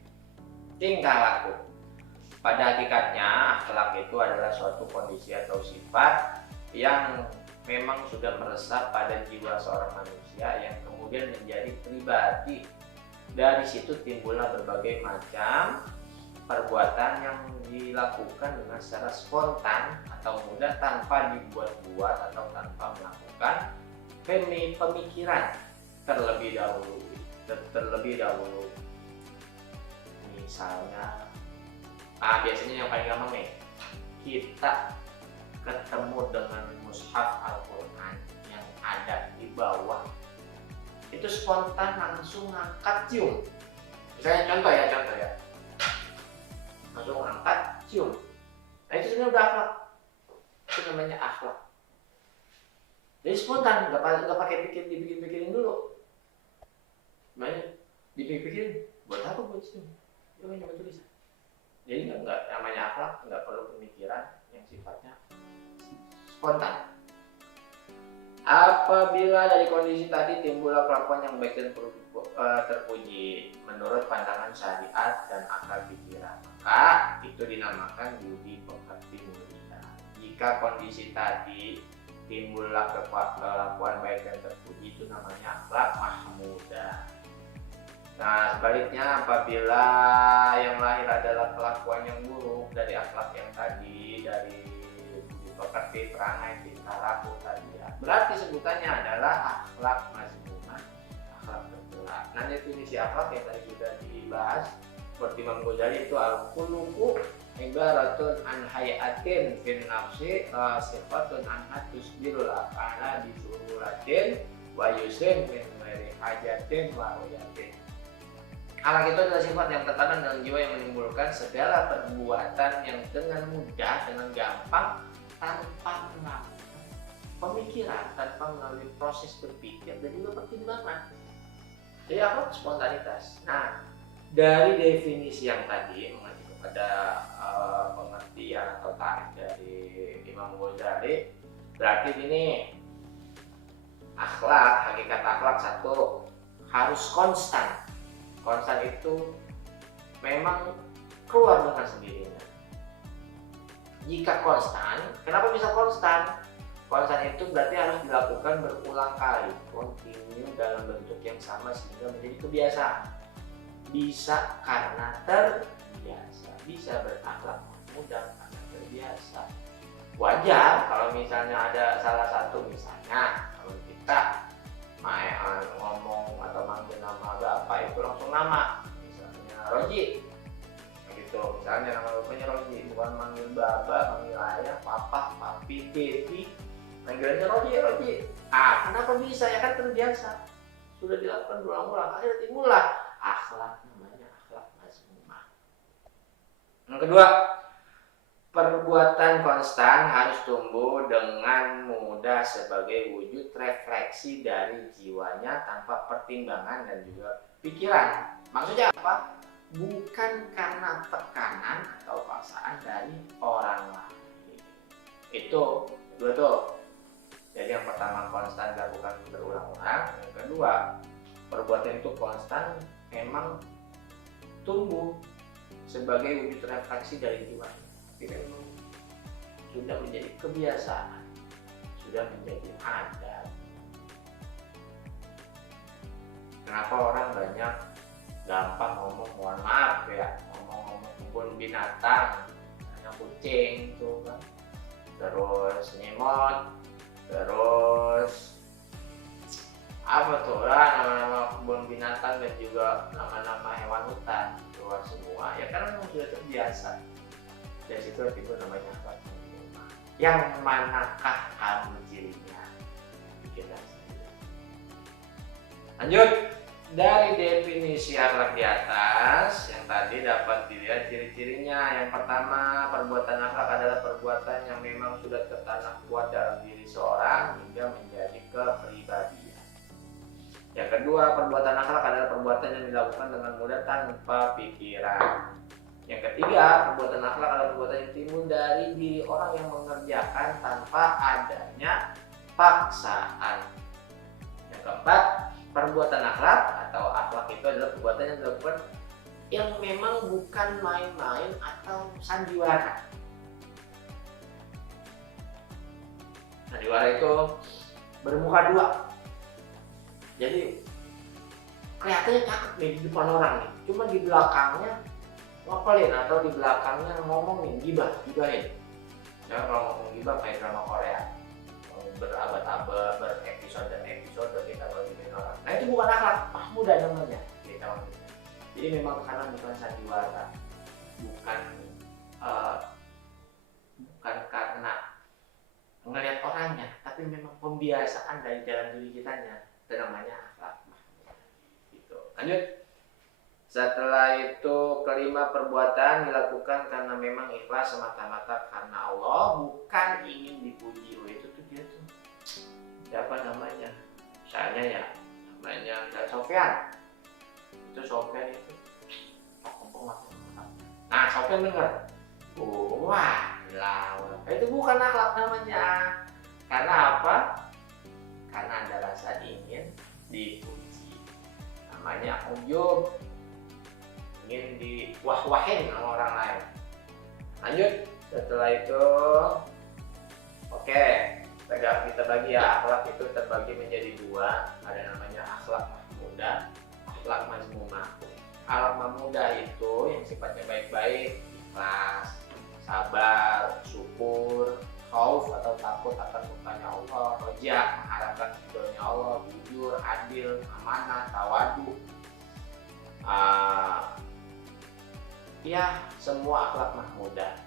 tingkah laku. Pada hakikatnya akhlak itu adalah suatu kondisi atau sifat yang memang sudah meresap pada jiwa seorang manusia yang kemudian menjadi pribadi. Dari situ timbullah berbagai macam perbuatan yang dilakukan dengan secara spontan atau mudah tanpa dibuat-buat atau tanpa melakukan pemikiran terlebih dahulu. Misalnya, biasanya yang paling gampang nih, kita ketemu dengan mushaf Al-Quran yang ada di bawah, itu spontan langsung ngangkat cium. Misalnya contoh ya, langsung ngangkat cium. Nah itu sebenarnya udah akhlak. Itu namanya akhlak. Jadi spontan, nggak pakai dipikirin dulu. Makanya dipikirin, buat apa buat cium? Itu kan cuma tulisan. Jadi nggak namanya akhlak, nggak perlu pemikiran yang sifatnya spontan. Apabila dari kondisi tadi timbullah kelakuan yang baik dan terpuji menurut pandangan syariat dan akal pikiran, maka itu dinamakan budi pekerti mulia. Jika kondisi tadi timbullah kelakuan baik dan terpuji, itu namanya akhlak mahmudah. Nah sebaliknya, apabila yang lahir adalah kelakuan yang buruk dari akhlak yang tadi, dari budi pekerti, perangai, tingkah laku tadi, berarti sebutannya adalah akhlak mazmumah, akhlak tercela. Nah definisi akhlak yang tadi sudah dibahas seperti Imam Ghazali itu al-khuluqu ibaratun an hayatin fin nafsi sifatun an tusbirul afala bi sururatin wa yusin min ghairi hajatin wa uyatin. Akhlak itu adalah sifat yang tertanam dalam jiwa yang menimbulkan segala perbuatan yang dengan mudah, dengan gampang, tanpa melakukan pemikiran, tanpa melalui proses berpikir dan juga pertimbangan. Jadi akhlak spontanitas. Nah, dari definisi yang tadi mengacu kepada pengertian atau tarif dari Imam Ghazali, berarti ini akhlak, hakikat akhlak satu, harus konstan. Konstan itu memang keluar dengan sendirinya. Jika konstan, kenapa bisa konstan? Konstan itu berarti harus dilakukan berulang kali, kontinu dalam bentuk yang sama sehingga menjadi kebiasaan. Bisa karena terbiasa, bisa berakhlak mudah karena terbiasa. Wajar kalau misalnya ada salah satu, misalnya kalau kita ngomong atau manggil nama bapak itu langsung nama, misalnya Roji gitu, misalnya nama bapaknya Roji, bukan manggil baba, manggil ayah, papa, papi, baby, panggilannya Roji. Kenapa bisa? Ya kan terbiasa, sudah dilakukan berulang-ulang, akhirnya timbullah akhlak, namanya akhlak mazmumah. Yang kedua, perbuatan konstan harus tumbuh dengan mudah sebagai wujud refleksi dari jiwanya tanpa pertimbangan dan juga pikiran. Maksudnya apa? Bukan karena tekanan atau paksaan dari orang lain. Itu dua tuh. Jadi yang pertama konstan dilakukan berulang-ulang. Yang kedua, perbuatan itu konstan memang tumbuh sebagai wujud refleksi dari jiwa. Tapi memang sudah menjadi kebiasaan, sudah menjadi adat. Kenapa orang banyak gampang ngomong, mohon maaf ya, ngomong kebun binatang, hanya kucing tuh kan, terus nyemot, terus apa tuh lah nama-nama kebun binatang dan juga nama-nama hewan hutan keluar semua ya, karena memang sudah terbiasa. Dari situ timbul namanya akhlak mazmumah. Yang manakah kamu cirinya? Pikirkan sendiri. Lanjut. Dari definisi akhlak di atas yang tadi dapat dilihat ciri-cirinya. Yang pertama, perbuatan akhlak adalah perbuatan yang memang sudah tertanam kuat dalam diri seorang hingga menjadi kepribadian. Yang kedua, perbuatan akhlak adalah perbuatan yang dilakukan dengan mudah tanpa pikiran. Yang ketiga, perbuatan akhlak adalah perbuatan yang timbul dari diri orang yang mengerjakan tanpa adanya paksaan. Yang keempat, perbuatan akhlak atau akhlak itu adalah perbuatan yang dilakukan yang memang bukan main-main atau sandiwara. Sandiwara itu bermuka dua. Jadi kelihatannya cakep nih di depan orang nih, cuma di belakangnya ngopelin atau di belakangnya ngomongin, gibahin. Ya kalau ngomong gibah kayak drama Korea, berabad-abad, berepisode kita ngomongin orang. Nah itu bukan akhlak mahmudah namanya kita ngomongin. Jadi memang karena bukan sandiwara, bukan karena ngelihat orangnya, tapi memang pembiasaan dari dalam diri kitanya. Itu namanya akhlak mahmudah. Gitu. Lanjut. Setelah itu kelima, perbuatan dilakukan karena memang ikhlas semata-mata karena Allah, bukan ingin dipuji. Oh itu tuh dia tuh siapa namanya? Misalnya ya namanya Sofyan. Itu Sofyan itu nah Sofyan dengar, wah lawan. Itu bukan akhlak namanya. Karena apa? Karena ada rasa ingin dipuji. Namanya ujub, ingin diwah-wahin sama orang lain. Lanjut. Setelah itu kita bagi ya, akhlak itu terbagi menjadi dua. Ada namanya akhlak mahmudah, akhlak mazmumah. Akhlak mahmudah itu yang sifatnya baik-baik, ikhlas, sabar, syukur, khauf atau takut akan murkanya Allah, roja mengharapkan ridhonya Allah, jujur, adil, amanah, tawadu. Ya semua akhlak mahmudah,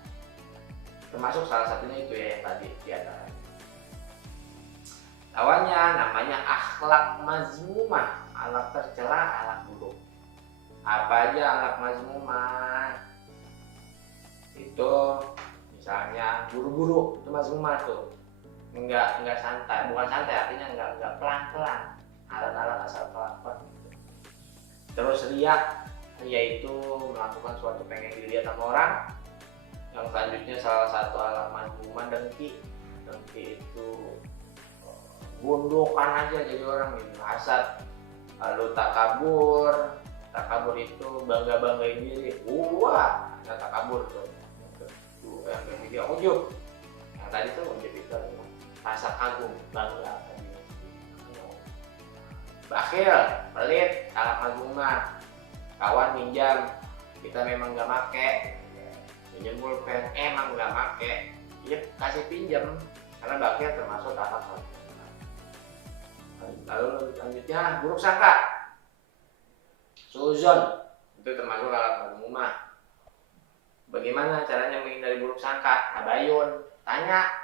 termasuk salah satunya itu ya yang tadi di antara. Lawannya namanya akhlak mazmumah, akhlak tercela, akhlak buruk. Apa aja akhlak mazmumah? Itu misalnya buru-buru, itu mazmumah tuh. Enggak santai, bukan santai artinya enggak pelan-pelan, alat-alat asal pelan-pelan gitu. Terus riak, yaitu melakukan suatu pengen dilihat sama orang. Yang selanjutnya salah satu alat mazmumah dengki itu gundukan aja jadi orang gitu, hasad. Lalu takabur itu banggain diri. Wah, ada takabur tuh. Yang ketiga ujub. Yang tadi tuh ujub itu rasa kagum, bangga. Bakhil, pelit, alat mazmumah. Kawan minjam, kita memang nggak make, pinjam pulpen, emang nggak make, ya kasih pinjam, karena bakhil termasuk akhlak mazmumah. Lalu selanjutnya buruk sangka, suzon, itu termasuk akhlak mazmumah. Bagaimana caranya menghindari buruk sangka? Tabayun, tanya,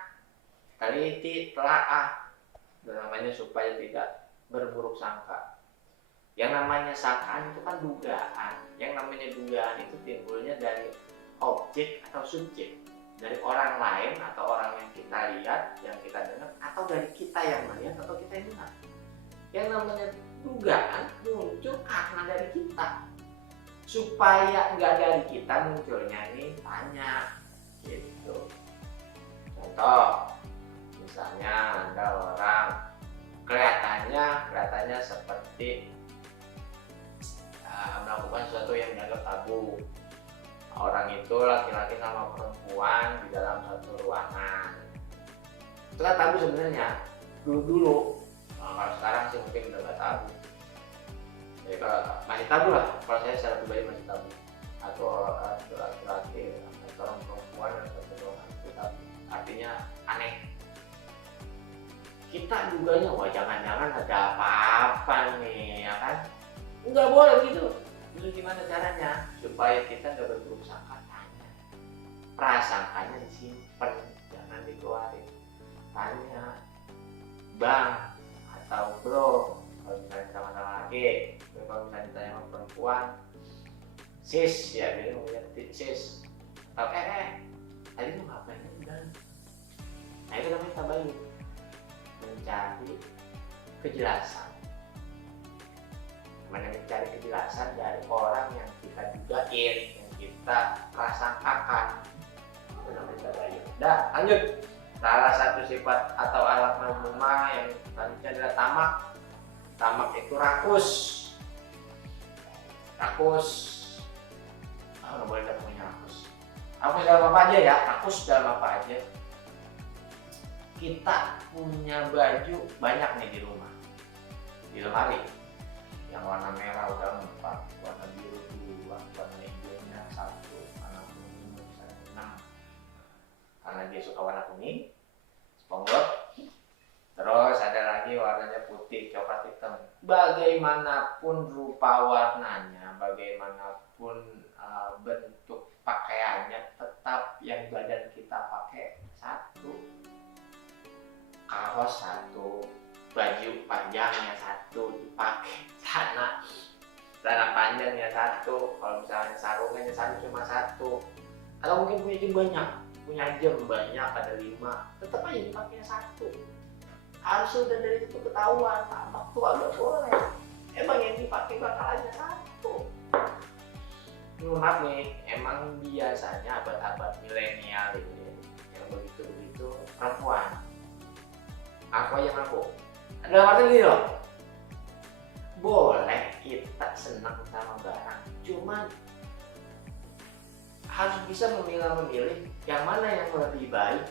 teliti, telaah, dan namanya supaya tidak berburuk sangka. Yang namanya sangkaan itu kan dugaan. Yang namanya dugaan itu timbulnya dari objek atau subjek, dari orang lain atau orang yang kita lihat, yang kita dengar, atau dari kita yang melihat atau kita yang dengar. Yang namanya dugaan muncul karena dari kita. Supaya nggak dari kita munculnya ini tanya gitu. Contoh, misalnya ada orang kelihatannya seperti melakukan sesuatu yang dianggap tabu, itu laki-laki sama perempuan di dalam satu ruangan. Itu kan tabu sebenarnya dulu. Nah, kalau sekarang sih mungkin udah nggak tabu. Jadi kalau masih tabu lah, kalau saya secara pribadi masih tabu. Atau laki-laki atau orang perempuan dan satu ruangan itu tabu. Artinya aneh. Kita duganya, wah jangan-jangan ada apa-apa nih, ya kan? Nggak boleh gitu. Itu gimana caranya supaya kita nggak berburuk sangka? Prasangkanya disimpan, jangan dikeluarin. Tanya bang atau bro, kalau misalnya sama-sama laki, kalau misalnya ditanya sama perempuan, sis ya, dia ngomongnya sis, atau tadi lu ngapain dan nah itu namanya tabayun, mencari kejelasan. Mencari kejelasan dari orang yang kita dugain, yang kita prasangkakan. Dah, lanjut. Salah satu sifat atau alat mazmumah yang selanjutnya adalah tamak. Tamak itu rakus. Rakus. Nggak boleh ada punya rakus. Rakus dalam apa aja ya? Rakus dalam apa aja? Kita punya baju banyak nih di rumah, di lemari. Yang warna merah udah 4, warna biru 2, warna hijaunya 1, warna kuning misalnya 6. Karena dia suka warna kuning, SpongeBob. Terus ada lagi warnanya putih, coklat, hitam. Bagaimanapun rupa warnanya, bagaimanapun bentuk pakaiannya, tetap yang badan kita pakai satu. Kaos satu, baju panjangnya satu dipakai, celana panjangnya satu, kalau misalnya sarungannya cuma satu, atau mungkin punya jam banyak, punya jam banyak ada 5, tetap aja dipakai satu. Harus sudah dari situ ketahuan, tamak tuh agak boleh. Emang yang dipakai bakalannya satu. Maaf nih, emang biasanya abad-abad milenial ini yang begitu-begitu perempuan. Aku aja ngaku. Dalam arti gini loh, boleh kita senang sama barang, cuman harus bisa memilah-memilih yang mana yang lebih baik.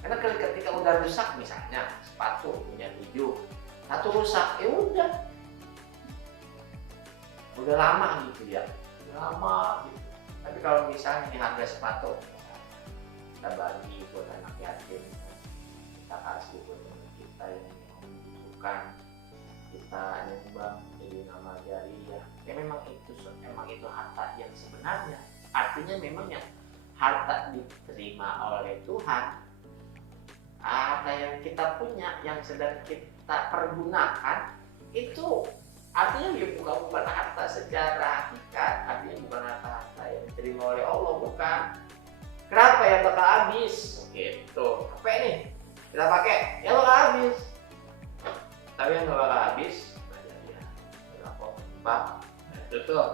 Karena ketika udah rusak, misalnya sepatu punya 7, satu rusak, ya udah lama gitu ya, udah lama gitu. Tapi kalau misalnya ini harga sepatu, kita bagi buat anak yatim, kita kasih buat kita yang membutuhkan, kita nyumbang jadi nama jariah. Ya memang itu harta yang sebenarnya. Artinya memang yang harta diterima oleh Tuhan, harta yang kita punya, yang sedang kita pergunakan, itu artinya dia bukan harta secara hakikat, artinya bukan harta yang diterima oleh Allah, bukan. Kenapa yang bakal habis? Gitu. Apa ini? Kita pakai, ya bakal habis. Tapi yang gak bakal habis, ya berapa empat. Itu tuh.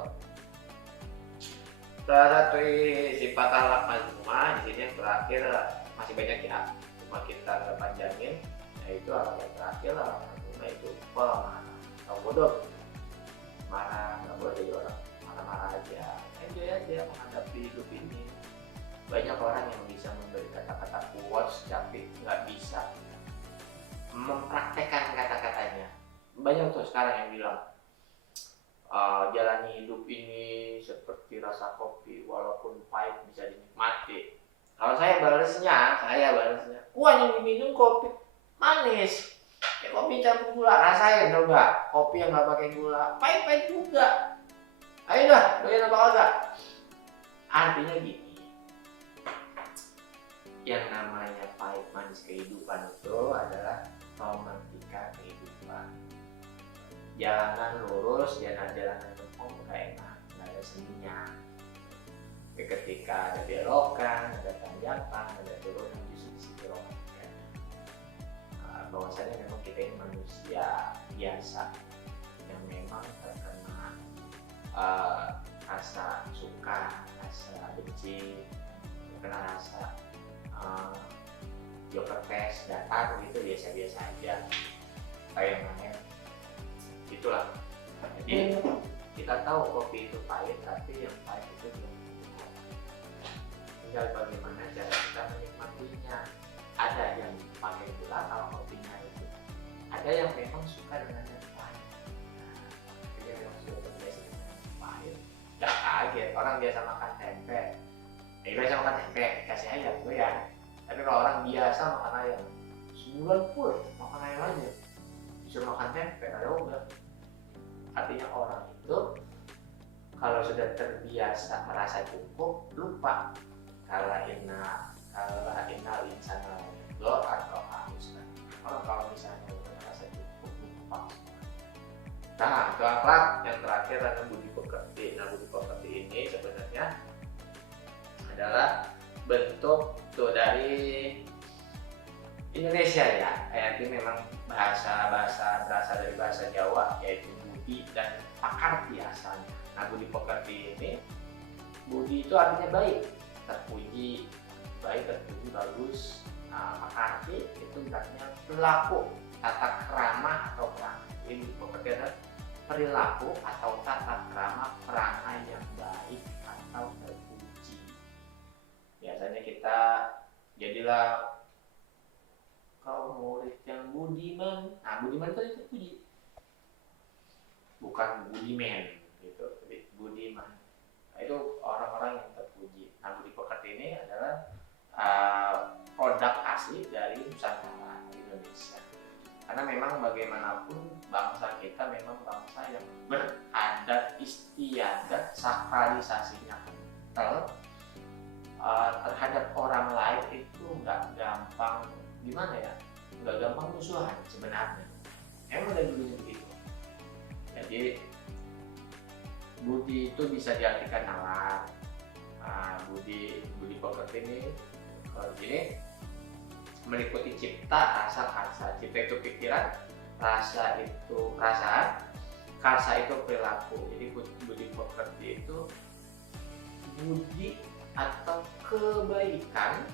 Salah satu sifat alat mazmumah di sini yang terakhir masih banyak ya, cuma kita nggak panjangin. Yaitu alat yang terakhir alat mazmumah itu pemarah. Kalau bodoh, marah nggak boleh jadi orang marah-marah aja, enjoy aja menghadapi hidup ini. Banyak orang yang bisa memberi kata-kata quotes tapi nggak bisa mempraktekkan kata-katanya. Banyak tuh sekarang yang bilang jalani hidup ini seperti rasa kopi, walaupun pahit bisa dinikmati. Kalau saya balasnya, wah yang diminum kopi manis, ya kopi campur gula, rasain coba kopi yang nggak pakai gula, pahit-pahit juga. Ayo dah, doyan apa kagak? Artinya gini, yang namanya pahit manis kehidupan itu adalah romantika kehidupan. Jalanan lurus, jalanan lempeng nggak enak, nggak ada seninya. Ketika ada belokan, ada tanjakan, ada turunan, justru romantika. Bahwasanya memang kita ini manusia biasa yang memang terkena rasa suka, rasa benci, terkena rasa joker tes, datar gitu, biasa-biasa aja. Kayak mana? Itulah. Jadi kita tahu kopi itu pahit, tapi yang pahit itu belum tinggal bagaimana cara kita menikmatinya. Ada yang pakai gula kalau kopinya itu, ada yang memang suka dengan yang pahit. Ada yang memang suka terbiasa dengan yang pahit. Gak kaget, orang biasa makan tempe, biasa makan tempe kasih ayam ya. Tapi kalau orang biasa makan ayam, sebulan full makan ayam aja, disuruh makan tempe ada obat. Artinya orang itu kalau sudah terbiasa merasa cukup, lupa kalau innal insana lo atau haus. Orang kalau misalnya udah merasa cukup, lupa. Nah, itu akhlak yang terakhir adalah budi pekerti. Nah, budi pekerti ini sebenarnya adalah bentuk tuh dari Indonesia ya. Itu memang bahasa berasal dari bahasa Jawa, yaitu budi dan pakarti asalnya. Nah, budi pekerti ini, budi itu artinya baik, terpuji, baik, terpuji, bagus. Nah, pakarti itu artinya perilaku, tata krama atau perangai. Jadi budi pekerti adalah perilaku atau tata krama perangai yang baik atau terpuji. Biasanya kita jadilah kau murid yang budiman. Nah, budiman itu terpuji, bukan budiman gitu, tapi budiman. Nah, itu orang-orang yang terpuji. Nah, budi pekerti ini adalah produk asli dari Nusantara Indonesia. Karena memang bagaimanapun bangsa kita memang bangsa yang beradat istiadat, sakralisasinya kental. Terhadap orang lain itu nggak gampang, gimana ya, nggak gampang musuhan sebenarnya. Emang dari dulunya begitu. Jadi budi itu bisa diartikan nalar. Budi pekerti ini meliputi cipta, rasa, karsa. Cipta itu pikiran, rasa itu perasaan, karsa itu perilaku. Jadi budi pekerti itu budi atau kebaikan,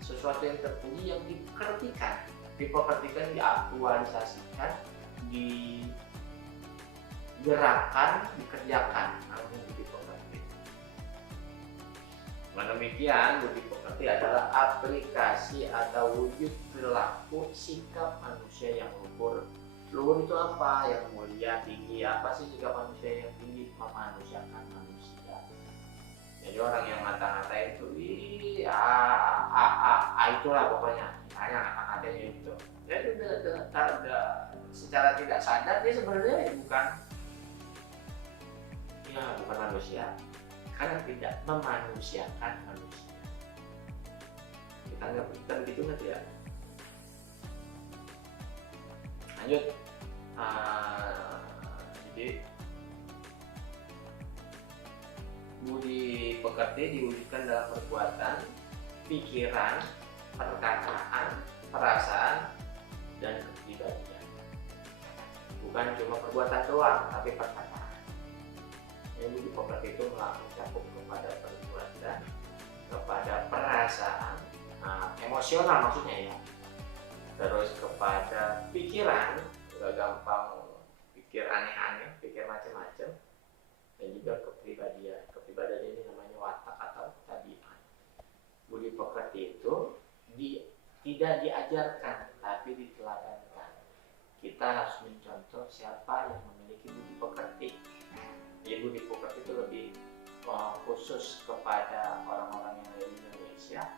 sesuatu yang terpuji yang dikertikan, diaktualisasikan, digerakkan, dikerjakan. Namanya budi pekerti. Dengan demikian, budi pekerti adalah aplikasi atau wujud perilaku sikap manusia yang luhur. Luhur itu apa? Yang mulia, tinggi. Apa sih sikap manusia yang tinggi? Memanusiakan manusia. Jadi orang yang ngata-ngatain itu, itulah pokoknya, misalnya ngata-ngatain itu. Jadi secara tidak sadar dia sebenarnya bukan manusia, karena tidak memanusiakan manusia. Kita nggak begitu nanti ya. Lanjut. Jadi budi pekerti diwujudkan dalam perbuatan, pikiran, perkataan, perasaan, dan kepribadian. Bukan cuma perbuatan doang, tapi perkataan. Jadi budi pekerti itu mencakup kepada perbuatan, kepada perasaan, emosional maksudnya ya. Terus kepada pikiran, gak gampang pikir aneh-aneh, pikir macam-macam. Dan juga kepribadian. Kepribadian ini namanya watak atau tabiat. Budi pekerti itu tidak diajarkan, tapi diteladankan. Kita harus mencontoh siapa yang memiliki budi pekerti. Jadi budi pekerti itu lebih khusus kepada orang-orang yang ada di Indonesia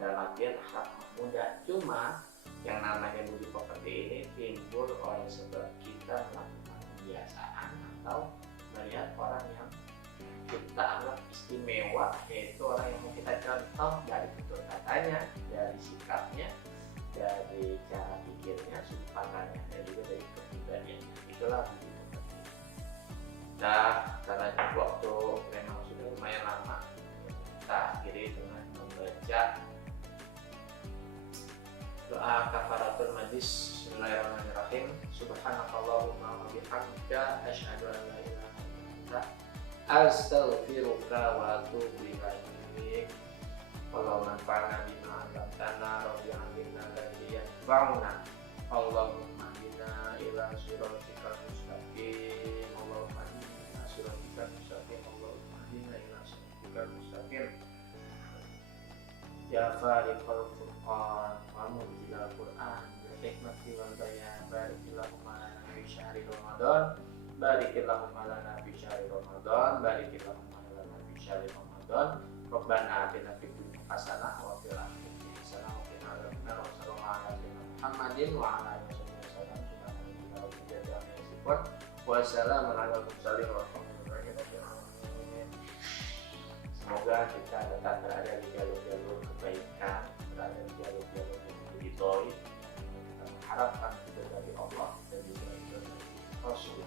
dalam artian akhlak muda. Cuma yang namanya budi pekerti ini timbul oleh sebab kita melakukan kebiasaan atau melihat orang yang kita anggap istimewa, yaitu orang yang mau kita contoh dari tutur katanya, dari sikapnya, dari cara pikirnya, sudut pandangnya, dan juga dari kepribadiannya. Itulah budi pekerti. Nah, karena waktu memang sudah lumayan lama, kita akhiri dengan membaca doa kafaratul majlis. Bismillahirrahmanirrahim. Subhanakallahumma wa bihamdika asyhadu an la ilaha illa anta astaghfiruka wa atubu ilaik. Allahumma anfa'na bima 'allamtana wa bi'allimna alladhi yanfa'una. Allahumma hdina ila siratikal mustaqim. Allahumma hdina ila siratikal mustaqim. Allahumma hdina ila siratikal mustaqim. Ya fariqal furqan wa mubtilal Qur'an bil hikmati wal bayan barikillahumma lana fi syahri Ramadan barikillahumma lana fi syahri Ramadan barikillahumma lana fi syahri Ramadan Rabbana atina fid dunya hasanah wa fil akhirati hasanah wa qina adzabannar wa sallallahu ala sayyidina Muhammadin wa ala alihi wasallam subhanallahi wa bihamdihi wassalamu ala mursalin walhamdulillahi rabbil alamin. Semoga kita tetap berada di jalur-jalur kebaikan, berada di jalur-jalur yang diridhoi. Kita mengharapkan juga dari Allah dan juga dari Rasul.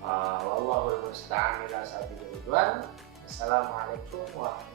Wallahul musta'an ila sabili ridwan. Assalamualaikum warahmatullahi wabarakatuh.